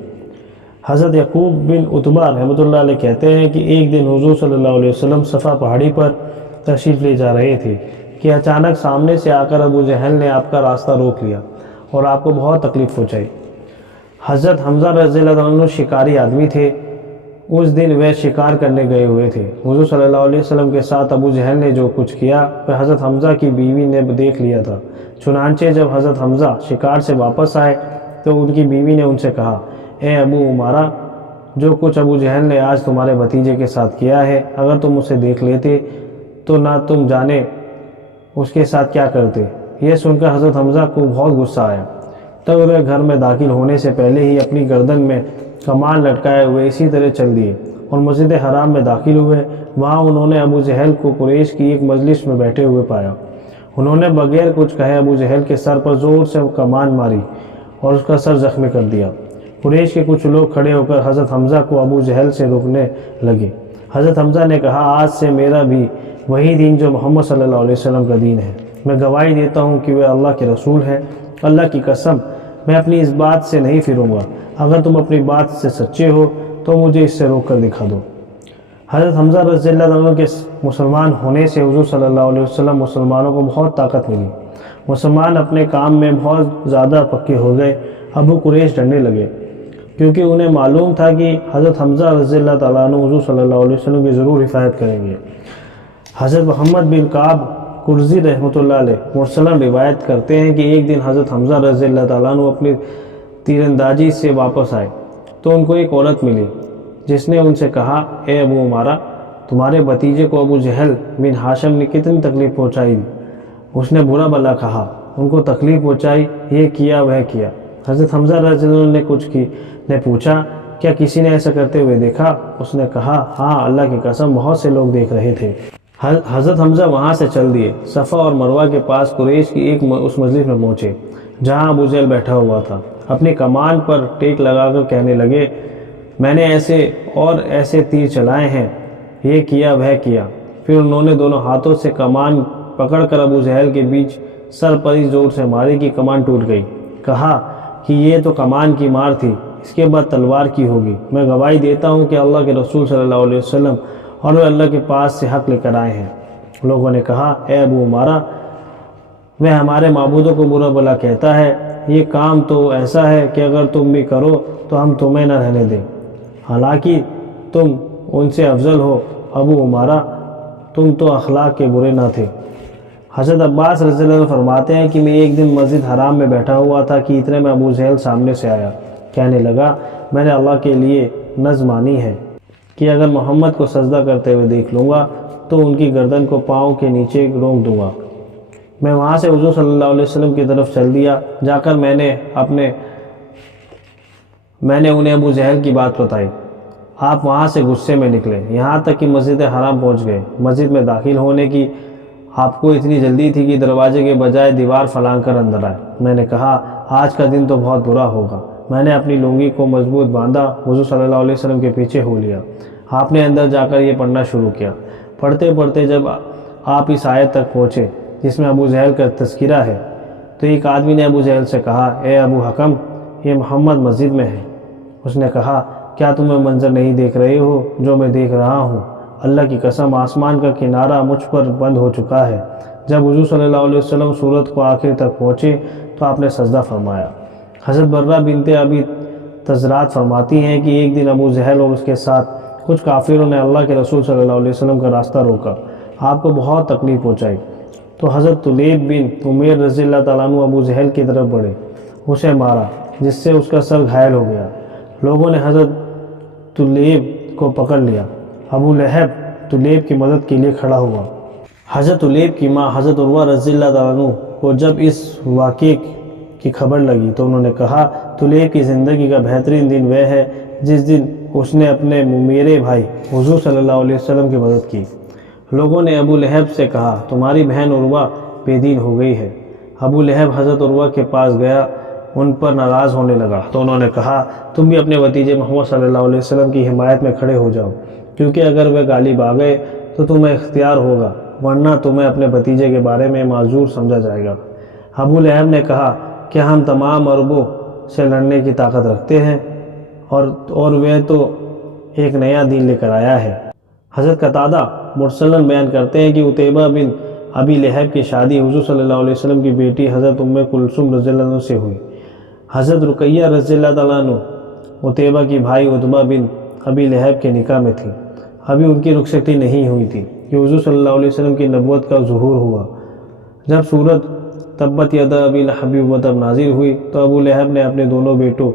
حضرت یعقوب بن عتبہ رحمۃ اللہ علیہ کہتے ہیں کہ ایک دن حضور صلی اللہ علیہ وسلم صفا پہاڑی پر تشریف لے جا رہے تھے کہ اچانک سامنے سے آ کر ابو جہل نے آپ کا راستہ روک لیا اور آپ کو بہت تکلیف پہنچائی۔ حضرت حمزہ رضی اللہ عنہ شکاری آدمی تھے۔ اس دن وہ شکار کرنے گئے ہوئے تھے۔ حضور صلی اللہ علیہ وسلم کے ساتھ ابو جہل نے جو کچھ کیا وہ حضرت حمزہ کی بیوی نے دیکھ لیا تھا۔ چنانچہ جب حضرت حمزہ شکار سے واپس آئے تو ان کی بیوی نے ان سے کہا، اے ابو عمارہ، جو کچھ ابو جہل نے آج تمہارے بھتیجے کے ساتھ کیا ہے، اگر تم اسے دیکھ لیتے تو نہ تم جانے اس کے ساتھ کیا کرتے۔ یہ سن کر حضرت حمزہ کو بہت غصہ آیا۔ تب وہ گھر میں داخل ہونے سے پہلے ہی اپنی گردن میں کمان لٹکائے ہوئے اسی طرح چل دیے اور مسجد حرام میں داخل ہوئے۔ وہاں انہوں نے ابو جہل کو قریش کی ایک مجلس میں بیٹھے ہوئے پایا۔ انہوں نے بغیر کچھ کہے ابو جہل کے سر پر زور سے کمان ماری اور اس کا سر زخمی کر دیا۔ قریش کے کچھ لوگ کھڑے ہو کر حضرت حمزہ کو ابو جہل سے روکنے لگے۔ حضرت حمزہ نے کہا، آج سے میرا بھی وہی دین جو محمد صلی اللہ علیہ وسلم کا دین ہے۔ میں گواہی دیتا ہوں کہ وہ اللہ کے رسول ہیں۔ اللہ کی قسم میں اپنی اس بات سے نہیں پھروں گا۔ اگر تم اپنی بات سے سچے ہو تو مجھے اس سے روک کر دکھا دو۔ حضرت حمزہ رضی اللہ عنہ کے مسلمان ہونے سے حضور صلی اللہ علیہ وسلم مسلمانوں کو بہت طاقت ملی۔ مسلمان اپنے کام میں بہت زیادہ پکے ہو گئے۔ ابو قریش ڈرنے لگے کیونکہ انہیں معلوم تھا کہ حضرت حمزہ رضی اللہ تعالیٰ عنہ حضور صلی اللہ علیہ وسلم کی ضرور حفاظت کریں گے۔ حضرت محمد بن کعب قرظی رحمۃ اللہ علیہ مرسلن روایت کرتے ہیں کہ ایک دن حضرت حمزہ رضی اللہ تعالیٰ عنہ اپنی تیر اندازی سے واپس آئے تو ان کو ایک عورت ملی جس نے ان سے کہا، اے ابو عمارہ، تمہارے بھتیجے کو ابو جہل بن ہاشم نے کتنی تکلیف پہنچائی؟ اس نے برا بھلا کہا، ان کو تکلیف پہنچائی، یہ کیا وہ کیا۔ حضرت حمزہ رضی اللہ عنہ نے پوچھا، کیا کسی نے ایسا کرتے ہوئے دیکھا؟ اس نے کہا، ہاں، اللہ کی قسم بہت سے لوگ دیکھ رہے تھے۔ حضرت حمزہ وہاں سے چل دیے، صفا اور مروہ کے پاس قریش کی اس مجلس میں پہنچے جہاں ابو جہل بیٹھا ہوا تھا۔ اپنی کمان پر ٹیک لگا کر کہنے لگے، میں نے ایسے اور ایسے تیر چلائے ہیں، یہ کیا وہ کیا۔ پھر انہوں نے دونوں ہاتھوں سے کمان پکڑ کر ابو جہل کے بیچ سر پر اس زور سے ماری کہ کمان ٹوٹ گئی۔ کہا کہ یہ تو کمان کی مار تھی، اس کے بعد تلوار کی ہوگی۔ میں گواہی دیتا ہوں کہ اللہ کے رسول صلی اللہ علیہ وسلم اور وہ اللہ کے پاس سے حق لے کر آئے ہیں۔ لوگوں نے کہا، اے ابو عمارہ، وہ ہمارے معبودوں کو برا بھلا کہتا ہے، یہ کام تو ایسا ہے کہ اگر تم بھی کرو تو ہم تمہیں نہ رہنے دیں، حالانکہ تم ان سے افضل ہو۔ ابو عمارہ، تم تو اخلاق کے برے نہ تھے۔ حضرت عباس رضی اللہ عنہ فرماتے ہیں کہ میں ایک دن مسجد حرام میں بیٹھا ہوا تھا کہ اتنے میں ابو جہل سامنے سے آیا، کہنے لگا، میں نے اللہ کے لیے نذر مانی ہے کہ اگر محمد کو سجدہ کرتے ہوئے دیکھ لوں گا تو ان کی گردن کو پاؤں کے نیچے رونک دوں گا۔ میں وہاں سے حضور صلی اللہ علیہ وسلم کی طرف چل دیا، جا کر میں نے انہیں ابو جہل کی بات بتائی۔ آپ وہاں سے غصے میں نکلے، یہاں تک کہ مسجد حرام پہنچ گئے۔ مسجد میں داخل ہونے کی آپ کو اتنی جلدی تھی کہ دروازے کے بجائے دیوار پھلانگ کر اندر آئے۔ میں نے کہا، آج کا دن تو بہت برا ہوگا۔ میں نے اپنی لنگی کو مضبوط باندھا، حضور صلی اللہ علیہ وسلم کے پیچھے ہو لیا۔ آپ نے اندر جا کر یہ پڑھنا شروع کیا۔ پڑھتے پڑھتے جب آپ اس آیت تک پہنچے جس میں ابو جہل کا تذکرہ ہے تو ایک آدمی نے ابو جہل سے کہا، اے ابو حکم، یہ محمد مسجد میں ہے۔ اس نے کہا، کیا تم منظر نہیں دیکھ رہے ہو جو میں دیکھ رہا ہوں؟ اللہ کی قسم، آسمان کا کنارہ مجھ پر بند ہو چکا ہے۔ جب حضور صلی اللہ علیہ وسلم سورت کو آخر تک پہنچے تو آپ نے سجدہ فرمایا۔ حضرت برہ بنت ابی تزرات فرماتی ہیں کہ ایک دن ابو جہل اور اس کے ساتھ کچھ کافروں نے اللہ کے رسول صلی اللہ علیہ وسلم کا راستہ روکا، آپ کو بہت تکلیف پہنچائی۔ تو حضرت طلیب بن عمیر رضی اللہ تعالیٰ عنہ ابو جہل کی طرف بڑھے، اسے مارا جس سے اس کا سر گھائل ہو گیا۔ لوگوں نے حضرت طلیب کو پکڑ لیا۔ ابو لہب طلیب کی مدد کے لیے کھڑا ہوا۔ حضرت طلیب کی ماں حضرت عروہ رضی اللہ تعالیٰ عنہ کو جب اس واقعے کی خبر لگی تو انہوں نے کہا، طلیب کی زندگی کا بہترین دن وہ ہے جس دن اس نے اپنے میرے بھائی حضور صلی اللہ علیہ وسلم کی مدد کی۔ لوگوں نے ابو لہب سے کہا، تمہاری بہن عروہ بے دین ہو گئی ہے۔ ابو لہب حضرت عروہ کے پاس گیا، ان پر ناراض ہونے لگا تو انہوں نے کہا، تم بھی اپنے بھتیجے محمد صلی اللہ علیہ وسلم کی حمایت میں کھڑے ہو جاؤ، کیونکہ اگر وہ غالب آ گئے تو تمہیں اختیار ہوگا، ورنہ تمہیں اپنے بھتیجے کے بارے میں معذور سمجھا جائے گا۔ ابو لہب نے کہا، کیا ہم تمام عربوں سے لڑنے کی طاقت رکھتے ہیں؟ اور وہ تو ایک نیا دین لے کر آیا ہے۔ حضرت قتادہ مرسلن بیان کرتے ہیں کہ عتیبہ بن ابی لہب کی شادی حضور صلی اللہ علیہ وسلم کی بیٹی حضرت ام کلثوم رضی اللہ عنہ سے ہوئی۔ حضرت رقیہ رضی اللہ تعالیٰ عنہ عتیبہ کی بھائی عتبہ بن ابی لہب کے نکاح میں تھی۔ ابھی ان کی رخصتی نہیں ہوئی تھی کہ حضور صلی اللہ علیہ وسلم کی نبوت کا ظہور ہوا۔ جب سورت تبت یدا ابی لہب وتب نازل ہوئی تو ابو لہب نے اپنے دونوں بیٹوں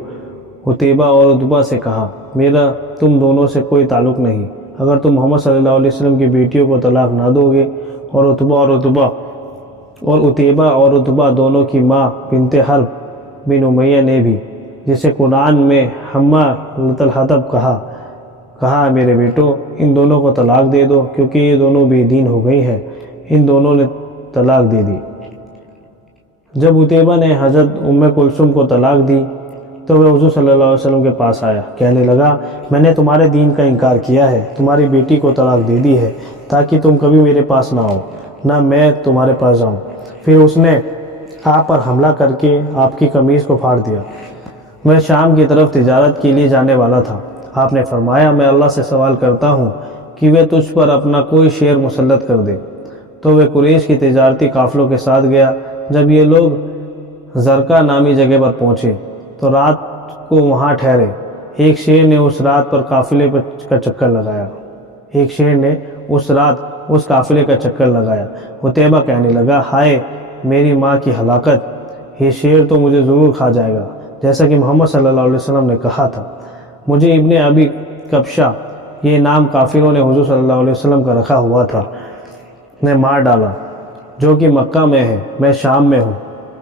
عتیبہ اور عتبہ سے کہا، میرا تم دونوں سے کوئی تعلق نہیں، اگر تم محمد صلی اللہ علیہ وسلم کی بیٹیوں کو طلاق نہ دو گے۔ اور عتیبہ اور عتبہ دونوں کی ماں بنت حرب بن امیہ نے بھی، جسے قرآن میں حمالۃ الحطب کہا، میرے بیٹوں، ان دونوں کو طلاق دے دو کیونکہ یہ دونوں بے دین ہو گئی ہیں۔ ان دونوں نے طلاق دے دی۔ جب عتیبہ نے حضرت ام کلثوم کو طلاق دی تو وہ حضور صلی اللہ علیہ وسلم کے پاس آیا، کہنے لگا، میں نے تمہارے دین کا انکار کیا ہے، تمہاری بیٹی کو طلاق دے دی ہے تاکہ تم کبھی میرے پاس نہ آؤ، نہ میں تمہارے پاس جاؤں۔ پھر اس نے آپ پر حملہ کر کے آپ کی قمیص کو پھاڑ دیا۔ میں شام کی طرف تجارت کے لیے جانے والا تھا۔ آپ نے فرمایا، میں اللہ سے سوال کرتا ہوں کہ وہ تجھ پر اپنا کوئی شیر مسلط کر دے۔ تو وہ قریش کی تجارتی قافلوں کے ساتھ گیا۔ جب یہ لوگ زرقہ نامی جگہ پر پہنچے تو رات کو وہاں ٹھہرے۔ ایک شیر نے اس رات اس قافلے کا چکر لگایا۔ عتیبہ کہنے لگا، ہائے میری ماں کی ہلاکت، یہ شیر تو مجھے ضرور کھا جائے گا، جیسا کہ محمد صلی اللہ علیہ وسلم نے کہا تھا۔ مجھے ابن ابی کبشہ، یہ نام کافروں نے حضور صلی اللہ علیہ وسلم کا رکھا ہوا تھا، نے مار ڈالا، جو کہ مکہ میں ہے، میں شام میں ہوں۔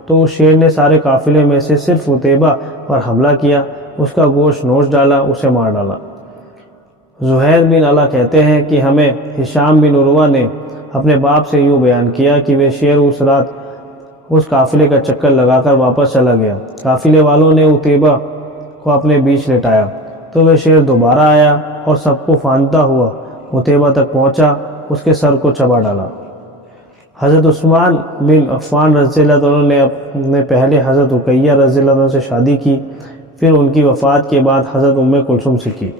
تو اس شیر نے سارے قافلے میں سے صرف عتیبہ پر حملہ کیا، اس کا گوشت نوچ ڈالا، اسے مار ڈالا۔ زہیر بن علا کہتے ہیں کہ ہمیں ہشام بن عروہ نے اپنے باپ سے یوں بیان کیا کہ وہ شیر اس رات اس قافلے کا چکر لگا کر واپس چلا گیا۔ قافلے والوں نے عتیبہ کو اپنے بیچ لٹایا تو وہ شیر دوبارہ آیا اور سب کو پھاندتا ہوا عتیبہ تک پہنچا، اس کے سر کو چبا ڈالا۔ حضرت عثمان بن عفان رضی اللہ عنہ نے اپنے پہلے حضرت رقیہ رضی اللہ عنہ سے شادی کی، پھر ان کی وفات کے بعد حضرت ام کلثوم سے کی۔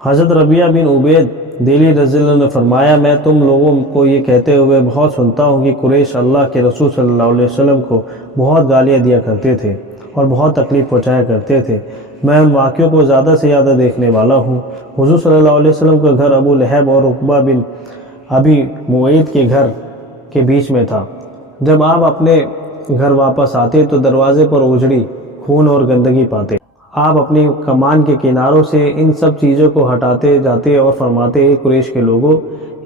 حضرت ربیعہ بن عبید دہلی رضی اللہ عنہ نے فرمایا، میں تم لوگوں کو یہ کہتے ہوئے بہت سنتا ہوں کہ قریش اللہ کے رسول صلی اللہ علیہ وسلم کو بہت گالیاں دیا کرتے تھے اور بہت تکلیف پہنچایا کرتے تھے۔ میں ان واقعوں کو زیادہ سے زیادہ دیکھنے والا ہوں۔ حضور صلی اللہ علیہ وسلم کا گھر ابو لہب اور عقبہ بن ابی معیط کے گھر کے بیچ میں تھا۔ جب آپ اپنے گھر واپس آتے تو دروازے پر اجڑی خون اور گندگی پاتے۔ آپ اپنی کمان کے کناروں سے ان سب چیزوں کو ہٹاتے جاتے اور فرماتے، اے قریش کے لوگوں،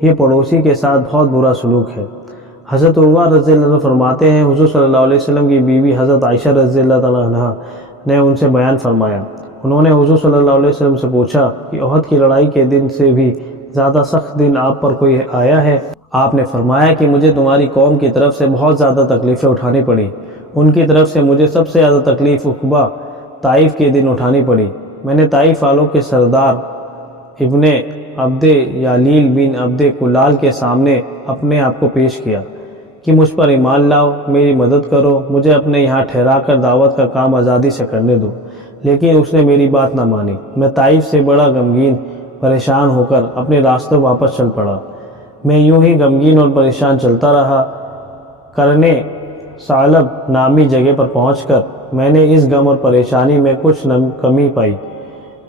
یہ پڑوسی کے ساتھ بہت برا سلوک ہے۔ حضرت عروہ رضی اللہ عنہ فرماتے ہیں، حضور صلی اللہ علیہ وسلم کی بیوی حضرت عائشہ رضی اللہ تعالیٰ عنہا نے ان سے بیان فرمایا، انہوں نے حضور صلی اللہ علیہ وسلم سے پوچھا کہ احد کی لڑائی کے دن سے بھی زیادہ سخت دن آپ پر کوئی آیا ہے؟ آپ نے فرمایا کہ مجھے تمہاری قوم کی طرف سے بہت زیادہ تکلیفیں اٹھانی پڑی، ان کی طرف سے مجھے سب سے زیادہ تکلیف عقبہ طائف کے دن اٹھانی پڑی۔ میں نے طائف والوں کے سردار ابن عبد یالیل بن عبد کلال کے سامنے اپنے آپ کو پیش کیا کہ مجھ پر ایمان لاؤ، میری مدد کرو، مجھے اپنے یہاں ٹھہرا کر دعوت کا کام آزادی سے کرنے دو، لیکن اس نے میری بات نہ مانی۔ میں طائف سے بڑا غمگین پریشان ہو کر اپنے راستوں واپس چل پڑا۔ میں یوں ہی غمگین اور پریشان چلتا رہا۔ کرنے ثعلب نامی جگہ پر پہنچ کر میں نے اس غم اور پریشانی میں کچھ کمی پائی،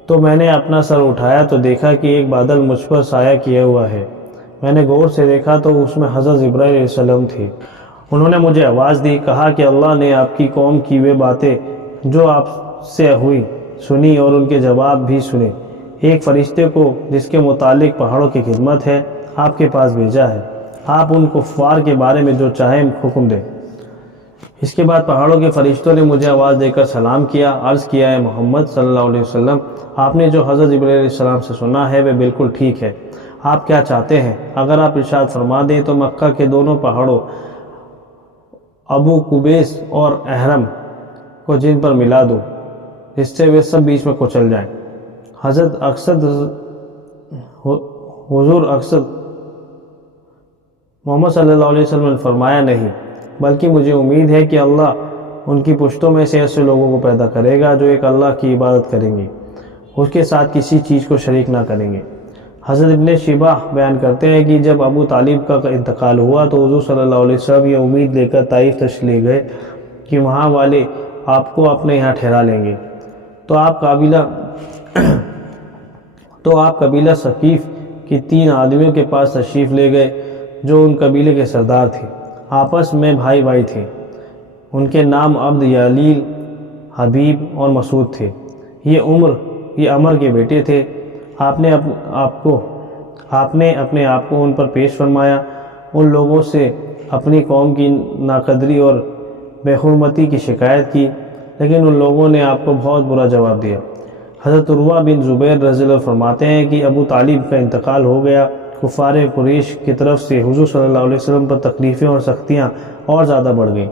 تو میں نے اپنا سر اٹھایا تو دیکھا کہ ایک بادل مجھ پر سایہ کیا ہوا ہے۔ میں نے غور سے دیکھا تو اس میں حضرت جبرائیل علیہ السلام تھے۔ انہوں نے مجھے آواز دی، کہا کہ اللہ نے آپ کی قوم کی وہ باتیں جو آپ سے ہوئی سنی اور ان کے جواب بھی سنے۔ ایک فرشتے کو جس کے متعلق پہاڑوں کی خدمت ہے آپ کے پاس بھیجا ہے، آپ ان کفار کے بارے میں جو چاہیں حکم دیں۔ اس کے بعد پہاڑوں کے فرشتوں نے مجھے آواز دے کر سلام کیا، عرض کیا، اے محمد صلی اللہ علیہ وسلم، آپ نے جو حضرت جبرائیل علیہ السلام سے سنا ہے وہ بالکل ٹھیک ہے، آپ کیا چاہتے ہیں؟ اگر آپ ارشاد فرما دیں تو مکہ کے دونوں پہاڑوں ابو قبیس اور احرم کو جن پر ملا دوں، جس سے وہ سب بیچ میں کچل جائیں۔ حضور اقصد محمد صلی اللہ علیہ وسلم نے فرمایا، نہیں، بلکہ مجھے امید ہے کہ اللہ ان کی پشتوں میں سے ایسے لوگوں کو پیدا کرے گا جو ایک اللہ کی عبادت کریں گے، اس کے ساتھ کسی چیز کو شریک نہ کریں گے۔ حضرت ابن شیبہ بیان کرتے ہیں کہ جب ابو طالب کا انتقال ہوا تو حضور صلی اللہ علیہ وسلم یہ امید لے کر طائف تشریف لے گئے کہ وہاں والے آپ کو اپنے یہاں ٹھہرا لیں گے۔ تو آپ قبیلہ ثقیف کی 3 آدمیوں کے پاس تشریف لے گئے جو ان قبیلے کے سردار تھے، آپس میں بھائی بھائی تھے۔ ان کے نام عبد یالیل، حبیب اور مسعود تھے۔ یہ عمر کے بیٹے تھے۔ آپ نے اپنے آپ کو ان پر پیش فرمایا، ان لوگوں سے اپنی قوم کی ناقدری اور بے حرمتی کی شکایت کی، لیکن ان لوگوں نے آپ کو بہت برا جواب دیا۔ حضرت عروہ بن زبیر رضی اللہ عنہ فرماتے ہیں کہ ابو طالب کا انتقال ہو گیا۔ کفار قریش کی طرف سے حضور صلی اللہ علیہ وسلم پر تکلیفیں اور سختیاں اور زیادہ بڑھ گئیں۔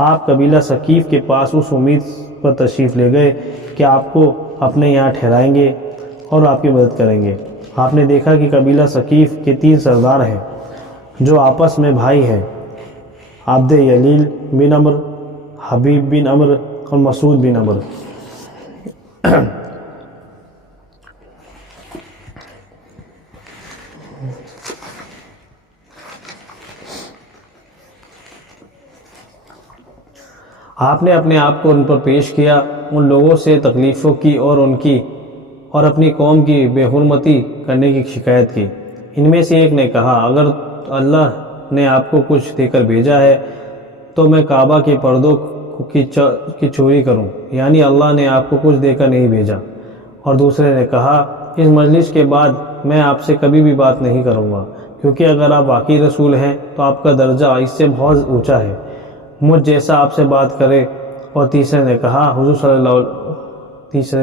آپ قبیلہ ثقیف کے پاس اس امید پر تشریف لے گئے کہ آپ کو اپنے یہاں ٹھہرائیں گے اور آپ کی مدد کریں گے۔ آپ نے دیکھا کہ قبیلہ ثقیف کے 3 سردار ہیں جو آپس میں بھائی ہیں، عبد یلیل بن عمر، حبیب بن عمر اور مسعود بن عمر۔ آپ نے اپنے آپ کو ان پر پیش کیا، ان لوگوں سے تکلیفوں کی اور اپنی قوم کی بے حرمتی کرنے کی شکایت کی۔ ان میں سے ایک نے کہا، اگر اللہ نے آپ کو کچھ دے کر بھیجا ہے تو میں کعبہ کے پردوں کی چوری کروں، یعنی اللہ نے آپ کو کچھ دے کر نہیں بھیجا۔ اور دوسرے نے کہا اس مجلس کے بعد میں آپ سے کبھی بھی بات نہیں کروں گا، کیونکہ اگر آپ واقعی رسول ہیں تو آپ کا درجہ اس سے بہت اونچا ہے، مجھ جیسا آپ سے بات کرے۔ اور تیسرے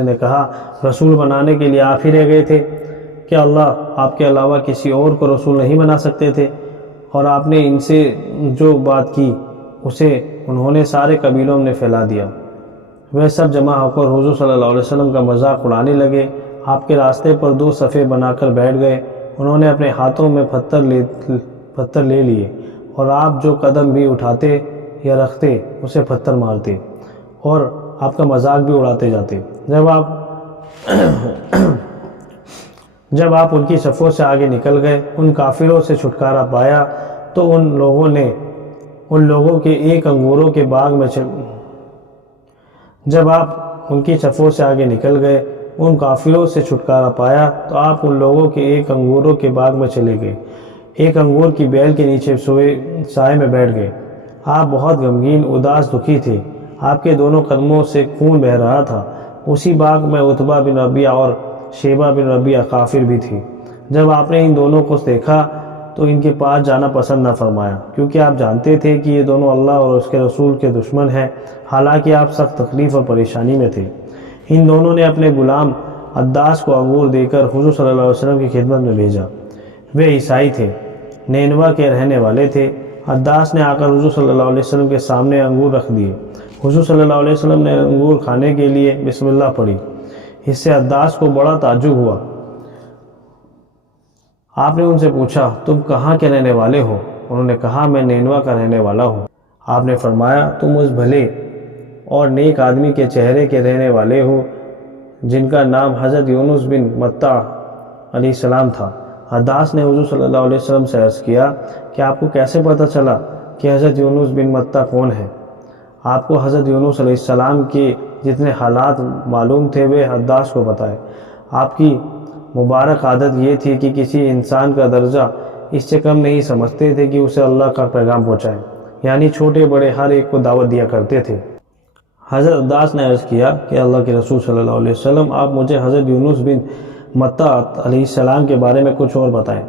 نے کہا رسول بنانے کے لیے آپ ہی رہ گئے تھے، کیا اللہ آپ کے علاوہ کسی اور کو رسول نہیں بنا سکتے تھے؟ اور آپ نے ان سے جو بات کی اسے انہوں نے سارے قبیلوں میں پھیلا دیا۔ وہ سب جمع ہو کر حضور صلی اللہ علیہ وسلم کا مذاق اڑانے لگے۔ آپ کے راستے پر 2 صفیں بنا کر بیٹھ گئے۔ انہوں نے اپنے ہاتھوں میں پتھر لے لیے اور آپ جو قدم بھی اٹھاتے یا رکھتے اسے پتھر مارتے اور آپ کا مذاق بھی اڑاتے جاتے۔ جب آپ ان کی صفوں سے آگے نکل گئے، ان کافروں سے چھٹکارا پایا تو ان لوگوں کے ایک انگوروں کے باغ میں جب آپ ان کی صفوں سے آگے نکل گئے، ان کافروں سے چھٹکارا پایا تو آپ ان لوگوں کے ایک انگوروں کے باغ میں چلے گئے، ایک انگور کی بیل کے نیچے سائے میں بیٹھ گئے۔ آپ بہت غمگین، اداس، دکھی تھے۔ آپ کے دونوں قدموں سے خون بہہ رہا تھا۔ اسی باغ میں عتبہ بن ربیعہ اور شیبہ بن ربیعہ کافر بھی تھی۔ جب آپ نے ان دونوں کو دیکھا تو ان کے پاس جانا پسند نہ فرمایا، کیونکہ آپ جانتے تھے کہ یہ دونوں اللہ اور اس کے رسول کے دشمن ہیں، حالانکہ آپ سخت تکلیف اور پریشانی میں تھے۔ ان دونوں نے اپنے غلام عداس کو انگور دے کر حضور صلی اللہ علیہ وسلم کی خدمت میں بھیجا۔ وہ عیسائی تھے، نینوا کے رہنے والے تھے۔ عداس نے آ کر حضور صلی اللہ علیہ وسلم کے سامنے انگور رکھ دیے۔ حضور صلی اللہ علیہ وسلم نے انگور کھانے کے لیے بسم اللہ پڑھی۔ اس سے عداس کو بڑا تعجب ہوا۔ آپ نے ان سے پوچھا تم کہاں کے رہنے والے ہو؟ انہوں نے کہا میں نینوا کا رہنے والا ہوں۔ آپ نے فرمایا تم اس بھلے اور نیک آدمی کے چہرے کے رہنے والے ہو جن کا نام حضرت یونس بن متع علیہ السلام تھا۔ عداس نے حضور صلی اللہ علیہ وسلم سے عرض کیا کہ آپ کو کیسے پتہ چلا کہ حضرت یونس بن متع کون ہے؟ آپ کو حضرت یونس علیہ السلام کے جتنے حالات معلوم تھے وہ عداس کو بتائے۔ آپ کی مبارک عادت یہ تھی کہ کسی انسان کا درجہ اس سے کم نہیں سمجھتے تھے کہ اسے اللہ کا پیغام پہنچائے، یعنی چھوٹے بڑے ہر ایک کو دعوت دیا کرتے تھے۔ حضرت عداس نے عرض کیا کہ اللہ کے رسول صلی اللہ علیہ وسلم آپ مجھے حضرت یونس بن متع علیہ السلام کے بارے میں کچھ اور بتائیں۔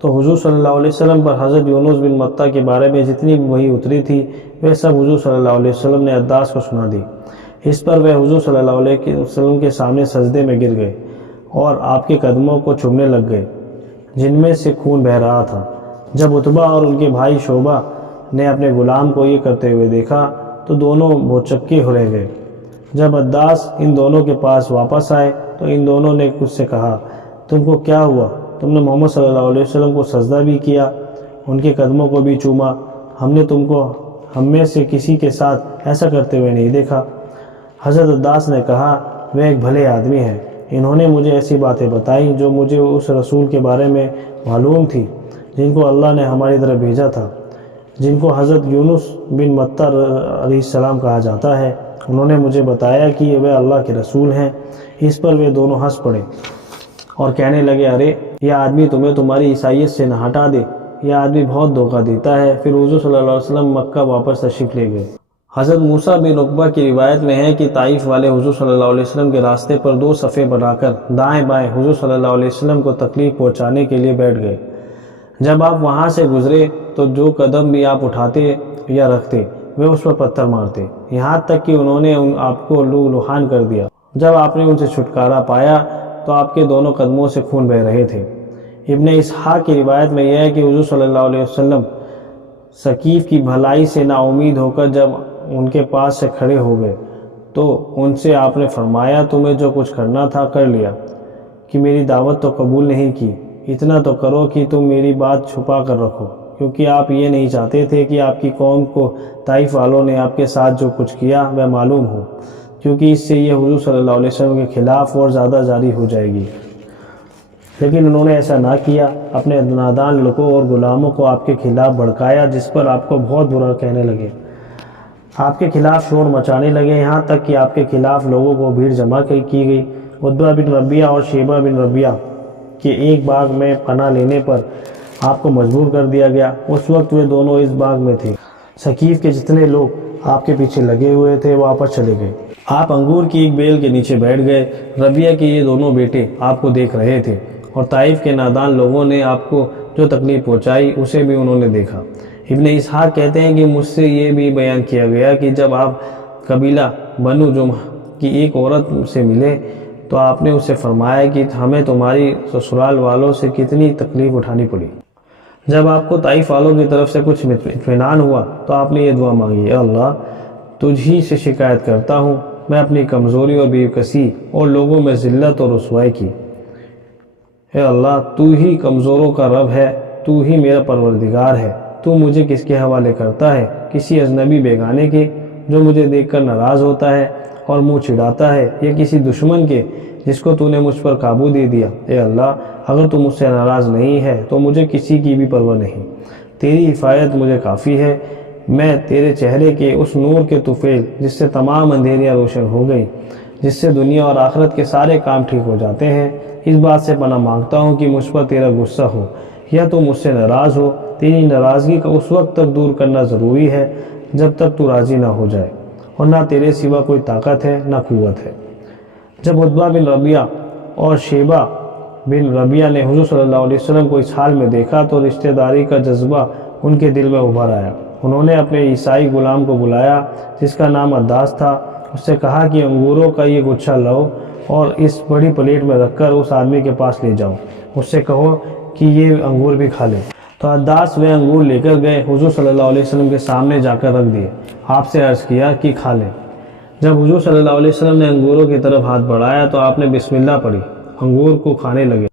تو حضور صلی اللہ علیہ وسلم پر حضرت یونس بن متع کے بارے میں جتنی وحی اتری تھی وہ سب حضور صلی اللہ علیہ وسلم نے عداس کو سنا دی۔ اس پر وہ حضور صلی اللہ علیہ وسلم کے سامنے سجدے میں گر گئے اور آپ کے قدموں کو چومنے لگ گئے جن میں سے خون بہہ رہا تھا۔ جب عتبہ اور ان کے بھائی شعبہ نے اپنے غلام کو یہ کرتے ہوئے دیکھا تو دونوں بھوچکے ہو رہ گئے۔ جب عداس ان دونوں کے پاس واپس آئے تو ان دونوں نے کچھ سے کہا تم کو کیا ہوا؟ تم نے محمد صلی اللہ علیہ وسلم کو سجدہ بھی کیا، ان کے قدموں کو بھی چوما، ہم نے تم کو ہم میں سے کسی کے ساتھ ایسا کرتے ہوئے نہیں دیکھا۔ حضرت عداس نے کہا وہ ایک بھلے آدمی ہیں، انہوں نے مجھے ایسی باتیں بتائیں جو مجھے اس رسول کے بارے میں معلوم تھی جن کو اللہ نے ہماری طرف بھیجا تھا، جن کو حضرت یونس بن متع علیہ السلام کہا جاتا ہے۔ انہوں نے مجھے بتایا کہ وہ اللہ کے رسول ہیں۔ اس پر وہ دونوں ہنس پڑے اور کہنے لگے ارے یہ آدمی تمہیں تمہاری عیسائیت سے نہ ہٹا دے، یہ آدمی بہت دھوکہ دیتا ہے۔ پھر حضور صلی اللہ علیہ وسلم مکہ واپس تشریف لے گئے۔ حضرت موسیٰ بن عقبہ کی روایت میں ہے کہ طائف والے حضور صلی اللہ علیہ وسلم کے راستے پر 2 صفیں بنا کر دائیں بائیں حضور صلی اللہ علیہ وسلم کو تکلیف پہنچانے کے لیے بیٹھ گئے۔ جب آپ وہاں سے گزرے تو جو قدم بھی آپ اٹھاتے یا رکھتے وہ اس پر پتھر مارتے، یہاں تک کہ انہوں نے آپ کو لہو کر دیا۔ جب آپ نے ان سے چھٹکارا پایا تو آپ کے دونوں قدموں سے خون بہہ رہے تھے۔ ابن اسحاق کی روایت میں یہ ہے کہ حضور صلی اللہ علیہ وسلم ثقیف کی بھلائی سے نا امید ہو کر جب ان کے پاس سے کھڑے ہو گئے تو ان سے آپ نے فرمایا تمہیں جو کچھ کرنا تھا کر لیا، کہ میری دعوت تو قبول نہیں کی، اتنا تو کرو کہ تم میری بات چھپا کر رکھو، کیونکہ آپ یہ نہیں چاہتے تھے کہ آپ کی قوم کو طائف والوں نے آپ کے ساتھ جو کچھ کیا وہ معلوم ہو، کیونکہ اس سے یہ حضور صلی اللہ علیہ وسلم کے خلاف اور زیادہ جاری ہو جائے گی۔ لیکن انہوں نے ایسا نہ کیا، اپنے نادان لوگوں اور غلاموں کو آپ کے خلاف بھڑکایا، جس پر آپ کو بہت برا کہنے لگے، آپ کے خلاف شور مچانے لگے، یہاں تک کہ آپ کے خلاف لوگوں کو بھیڑ جمع کی گئی۔ عتبہ بن ربیعہ اور شیبہ بن ربیعہ کے ایک باغ میں پناہ لینے پر آپ کو مجبور کر دیا گیا۔ اس وقت وہ دونوں اس باغ میں تھے۔ ثقیف کے جتنے لوگ آپ کے پیچھے لگے ہوئے تھے وہ واپس چلے گئے۔ آپ انگور کی ایک بیل کے نیچے بیٹھ گئے۔ ربیہ کے یہ دونوں بیٹے آپ کو دیکھ رہے تھے اور طائف کے نادان لوگوں نے آپ کو جو تکلیف پہنچائی اسے بھی انہوں نے دیکھا۔ ابن اسحاق کہتے ہیں کہ مجھ سے یہ بھی بیان کیا گیا کہ جب آپ قبیلہ بنو جمح کی ایک عورت سے ملے تو آپ نے اسے فرمایا کہ ہمیں تمہاری سسرال والوں سے کتنی تکلیف اٹھانی پڑی۔ جب آپ کو طائف والوں کی طرف سے کچھ اطمینان ہوا تو آپ نے یہ دعا مانگی، اے اللہ تجھ ہی سے شکایت کرتا ہوں، میں اپنی کمزوری اور بے کسی اور لوگوں میں ذلت اور رسوائی کی۔ اے اللہ تو ہی کمزوروں کا رب ہے، تو ہی میرا پروردگار ہے، تو مجھے کس کے حوالے کرتا ہے؟ کسی اجنبی بیگانے کے جو مجھے دیکھ کر ناراض ہوتا ہے اور منہ چھڑاتا ہے، یا کسی دشمن کے جس کو تو نے مجھ پر قابو دے دیا؟ اے اللہ اگر تو مجھ سے ناراض نہیں ہے تو مجھے کسی کی بھی پرواہ نہیں، تیری حفاظت مجھے کافی ہے۔ میں تیرے چہرے کے اس نور کے طفیل جس سے تمام اندھیریاں روشن ہو گئی، جس سے دنیا اور آخرت کے سارے کام ٹھیک ہو جاتے ہیں، اس بات سے پناہ مانگتا ہوں کہ مجھ پر تیرا غصہ ہو یا تو مجھ سے ناراض ہو۔ تیری ناراضگی کا اس وقت تک دور کرنا ضروری ہے جب تک تو راضی نہ ہو جائے، اور نہ تیرے سوا کوئی طاقت ہے نہ قوت ہے۔ جب عتبہ بن ربیعہ اور شیبہ بن ربیعہ نے حضور صلی اللہ علیہ وسلم کو اس حال میں دیکھا تو رشتہ داری کا جذبہ ان کے دل میں ابھر آیا۔ انہوں نے اپنے عیسائی غلام کو بلایا جس کا نام عداس تھا، اس سے کہا کہ انگوروں کا یہ گچھا لاؤ اور اس بڑی پلیٹ میں رکھ کر اس آدمی کے پاس لے جاؤ، اس سے کہو کہ یہ انگور بھی کھا لے۔ تو عداس وہ انگور لے کر گئے، حضور صلی اللہ علیہ وسلم کے سامنے جا کر رکھ دیے، آپ سے عرض کیا کہ کھا لیں۔ جب حضور صلی اللہ علیہ وسلم نے انگوروں کی طرف ہاتھ بڑھایا تو آپ نے بسم اللہ پڑھی، انگور کو کھانے لگے۔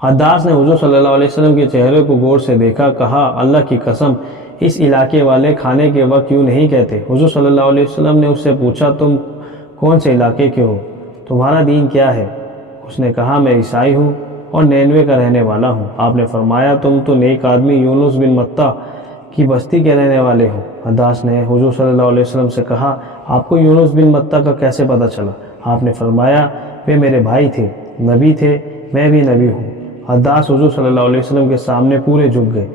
عداس نے حضور صلی اللہ علیہ وسلم کے چہرے کو غور سے دیکھا، کہا اللہ کی قسم اس علاقے والے کھانے کے وقت کیوں نہیں کہتے؟ حضور صلی اللہ علیہ وسلم نے اس سے پوچھا تم کون سے علاقے کے ہو، تمہارا دین کیا ہے؟ اس نے کہا میں عیسائی ہوں اور نینوے کا رہنے والا ہوں۔ آپ نے فرمایا تم تو نیک آدمی یونس بن متہ کی بستی کے رہنے والے ہو۔ عداس نے حضور صلی اللہ علیہ وسلم سے کہا آپ کو یونس بن متہ کا کیسے پتہ چلا؟ آپ نے فرمایا وہ میرے بھائی تھے، نبی تھے، میں بھی نبی ہوں۔ عداس حضور صلی اللہ علیہ وسلم کے سامنے پورے جھک گئے،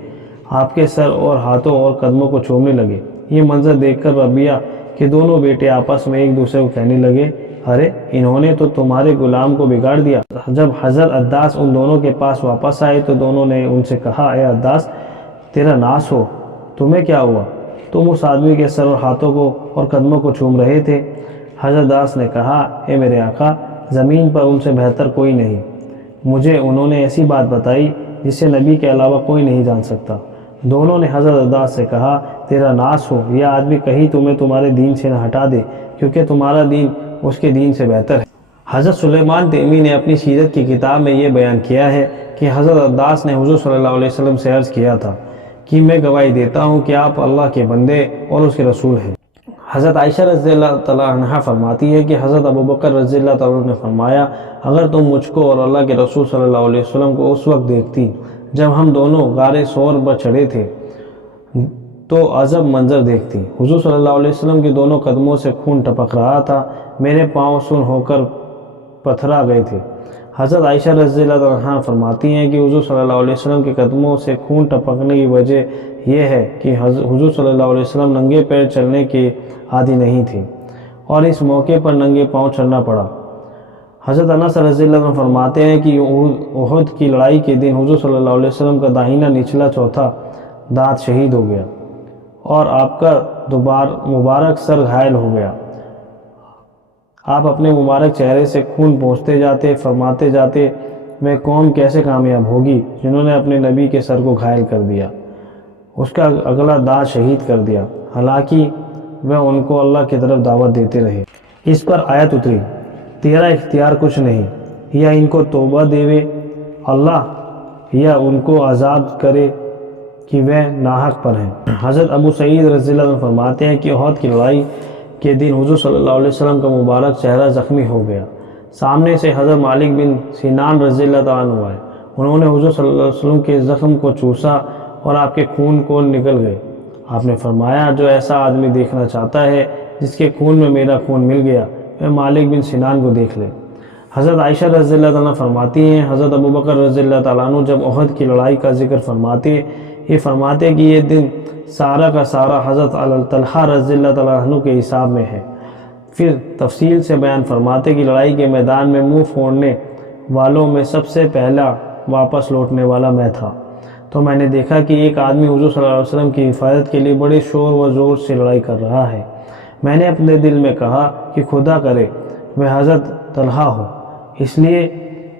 آپ کے سر اور ہاتھوں اور قدموں کو چومنے لگے۔ یہ منظر دیکھ کر ربیہ کے دونوں بیٹے آپس میں ایک دوسرے کو کہنے لگے ارے انہوں نے تو تمہارے غلام کو بگاڑ دیا۔ جب حضرت عداس ان دونوں کے پاس واپس آئے تو دونوں نے ان سے کہا اے عداس تیرا ناس ہو، تمہیں کیا ہوا؟ تم اس آدمی کے سر اور ہاتھوں کو اور قدموں کو چوم رہے تھے۔ حضرت عداس نے کہا اے میرے آقا زمین پر ان سے بہتر کوئی نہیں، مجھے انہوں نے ایسی بات بتائی جسے نبی کے علاوہ کوئی نہیں جان سکتا۔ دونوں نے حضرت عداس سے کہا تیرا ناس ہو، یہ آدمی کہیں تمہیں تمہارے دین سے نہ ہٹا دے، کیونکہ تمہارا دین اس کے دین سے بہتر ہے۔ حضرت سلیمان تیمی نے اپنی سیرت کی کتاب میں یہ بیان کیا ہے کہ حضرت عداس نے حضور صلی اللہ علیہ وسلم سے عرض کیا تھا کہ میں گواہی دیتا ہوں کہ آپ اللہ کے بندے اور اس کے رسول ہیں۔ حضرت عائشہ رضی اللہ تعالیٰ عنہ فرماتی ہے کہ حضرت ابوبکر رضی اللہ تعالیٰ عنہ نے فرمایا اگر تم مجھ کو اور اللہ کے رسول صلی اللہ علیہ وسلم کو اس وقت دیکھتی جب ہم دونوں غار ثور پر چڑھے تھے تو عجب منظر دیکھتی۔ حضور صلی اللہ علیہ وسلم کے دونوں قدموں سے خون ٹپک رہا تھا، میرے پاؤں سن ہو کر پتھرا گئے تھے۔ حضرت عائشہ رضی اللہ عنہا فرماتی ہیں کہ حضور صلی اللہ علیہ وسلم کے قدموں سے خون ٹپکنے کی وجہ یہ ہے کہ حضور صلی اللہ علیہ وسلم ننگے پیر چلنے کے عادی نہیں تھے اور اس موقع پر ننگے پاؤں چلنا پڑا۔ حضرت انس رضی اللہ عنہ فرماتے ہیں کہ احد کی لڑائی کے دن حضور صلی اللہ علیہ وسلم کا داہنا نچلا چوتھا دانت شہید ہو گیا اور آپ کا مبارک سر گھائل ہو گیا۔ آپ اپنے مبارک چہرے سے خون پہنچتے جاتے، فرماتے جاتے وہ قوم کیسے کامیاب ہوگی جنہوں نے اپنے نبی کے سر کو گھائل کر دیا، اس کا اگلا دانت شہید کر دیا، حالانکہ وہ ان کو اللہ کی طرف دعوت دیتے رہے۔ اس پر آیت اتری تیرا اختیار کچھ نہیں، یا ان کو توبہ دیوے اللہ یا ان کو عذاب کرے کہ وہ ناحق پر ہیں۔ حضرت ابو سعید رضی اللہ عنہ فرماتے ہیں کہ احد کی لڑائی کے دن حضور صلی اللہ علیہ وسلم کا مبارک چہرہ زخمی ہو گیا۔ سامنے سے حضرت مالک بن سنان رضی اللہ تعالیٰ عنہ آئے، انہوں نے حضور صلی اللہ علیہ وسلم کے زخم کو چوسا اور آپ کے خون کو نکل گئے۔ آپ نے فرمایا جو ایسا آدمی دیکھنا چاہتا ہے جس کے خون میں میرا خون مل گیا، وہ مالک بن سنان کو دیکھ لے۔ حضرت عائشہ رضی اللہ تعالیٰ فرماتی ہیں حضرت ابو بکر رضی اللہ تعالیٰ عنہ جب احد کی لڑائی کا ذکر فرماتے کہ یہ دن سارا کا سارا حضرت طلحہ رضی اللہ تعالیٰ عنہ کے حساب میں ہے۔ پھر تفصیل سے بیان فرماتے کہ لڑائی کے میدان میں منہ پھوڑنے والوں میں سب سے پہلا واپس لوٹنے والا میں تھا، تو میں نے دیکھا کہ ایک آدمی حضور صلی اللہ علیہ وسلم کی حفاظت کے لیے بڑے شور و زور سے لڑائی کر رہا ہے۔ میں نے اپنے دل میں کہا کہ خدا کرے وہ حضرت طلحہ ہو، اس لیے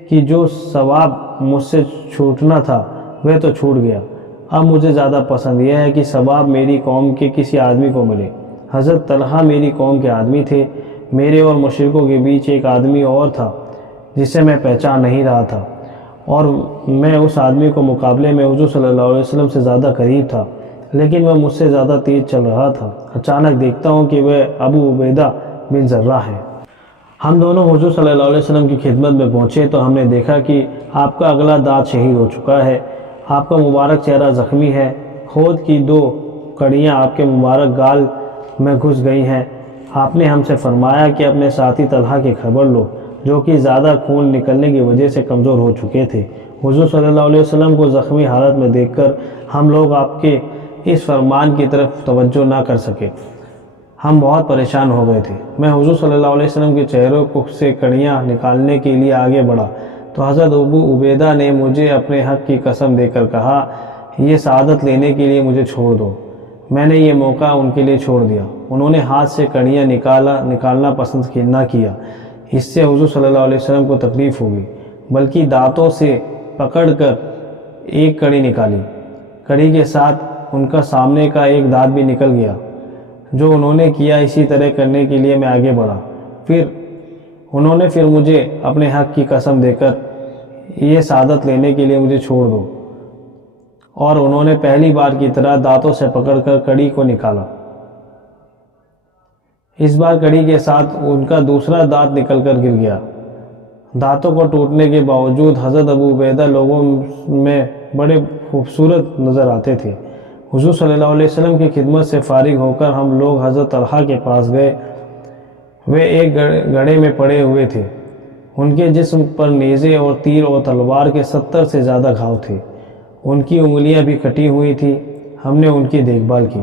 کہ جو ثواب مجھ سے چھوٹنا تھا وہ تو چھوٹ گیا۔ اب مجھے زیادہ پسند یہ ہے کہ ثواب میری قوم کے کسی آدمی کو ملے۔ حضرت طلحہ میری قوم کے آدمی تھے۔ میرے اور مشرکوں کے بیچ ایک آدمی اور تھا جسے میں پہچان نہیں رہا تھا، اور میں اس آدمی کو مقابلے میں حضور صلی اللہ علیہ وسلم سے زیادہ قریب تھا، لیکن وہ مجھ سے زیادہ تیز چل رہا تھا۔ اچانک دیکھتا ہوں کہ وہ ابو عبیدہ بن جراح ہے۔ ہم دونوں حضور صلی اللہ علیہ وسلم کی خدمت میں پہنچے تو ہم نے دیکھا کہ آپ کا اگلا دانت شہید ہو چکا ہے، آپ کا مبارک چہرہ زخمی ہے، خود کی 2 کڑیاں آپ کے مبارک گال میں گھس گئی ہیں۔ آپ نے ہم سے فرمایا کہ اپنے ساتھی طلحہ کی خبر لو، جو کہ زیادہ خون نکلنے کی وجہ سے کمزور ہو چکے تھے۔ حضور صلی اللہ علیہ وسلم کو زخمی حالت میں دیکھ کر ہم لوگ آپ کے اس فرمان کی طرف توجہ نہ کر سکے، ہم بہت پریشان ہو گئے تھے۔ میں حضور صلی اللہ علیہ وسلم کے چہروں سے کڑیاں نکالنے کے لیے آگے بڑھا تو حضرت ابو عبیدہ نے مجھے اپنے حق کی قسم دے کر کہا، یہ سعادت لینے کے لیے مجھے چھوڑ دو۔ میں نے یہ موقع ان کے لیے چھوڑ دیا۔ انہوں نے ہاتھ سے کڑیاں نکالنا پسند نہ کیا، اس سے حضور صلی اللہ علیہ وسلم کو تکلیف ہوگی، بلکہ دانتوں سے پکڑ کر ایک کڑی نکالی۔ کڑی کے ساتھ ان کا سامنے کا ایک دانت بھی نکل گیا۔ جو انہوں نے کیا اسی طرح کرنے کے لیے میں آگے بڑھا۔ انہوں نے پھر مجھے اپنے حق کی قسم دے کر یہ سعادت لینے کے لیے مجھے چھوڑ دو، اور انہوں نے پہلی بار کی طرح دانتوں سے پکڑ کر کڑی کو نکالا۔ اس بار کڑی کے ساتھ ان کا دوسرا دانت نکل کر گر گیا۔ دانتوں کو ٹوٹنے کے باوجود حضرت ابو عبیدہ لوگوں میں بڑے خوبصورت نظر آتے تھے۔ حضور صلی اللہ علیہ وسلم کی خدمت سے فارغ ہو کر ہم لوگ حضرت طلحہ کے پاس گئے۔ وہ ایک گڑھے میں پڑے ہوئے تھے۔ ان کے جسم پر نیزے اور تیر اور تلوار کے 70 سے زیادہ گھاؤ تھے۔ ان کی انگلیاں بھی کٹی ہوئی تھیں۔ ہم نے ان کی دیکھ بھال کی۔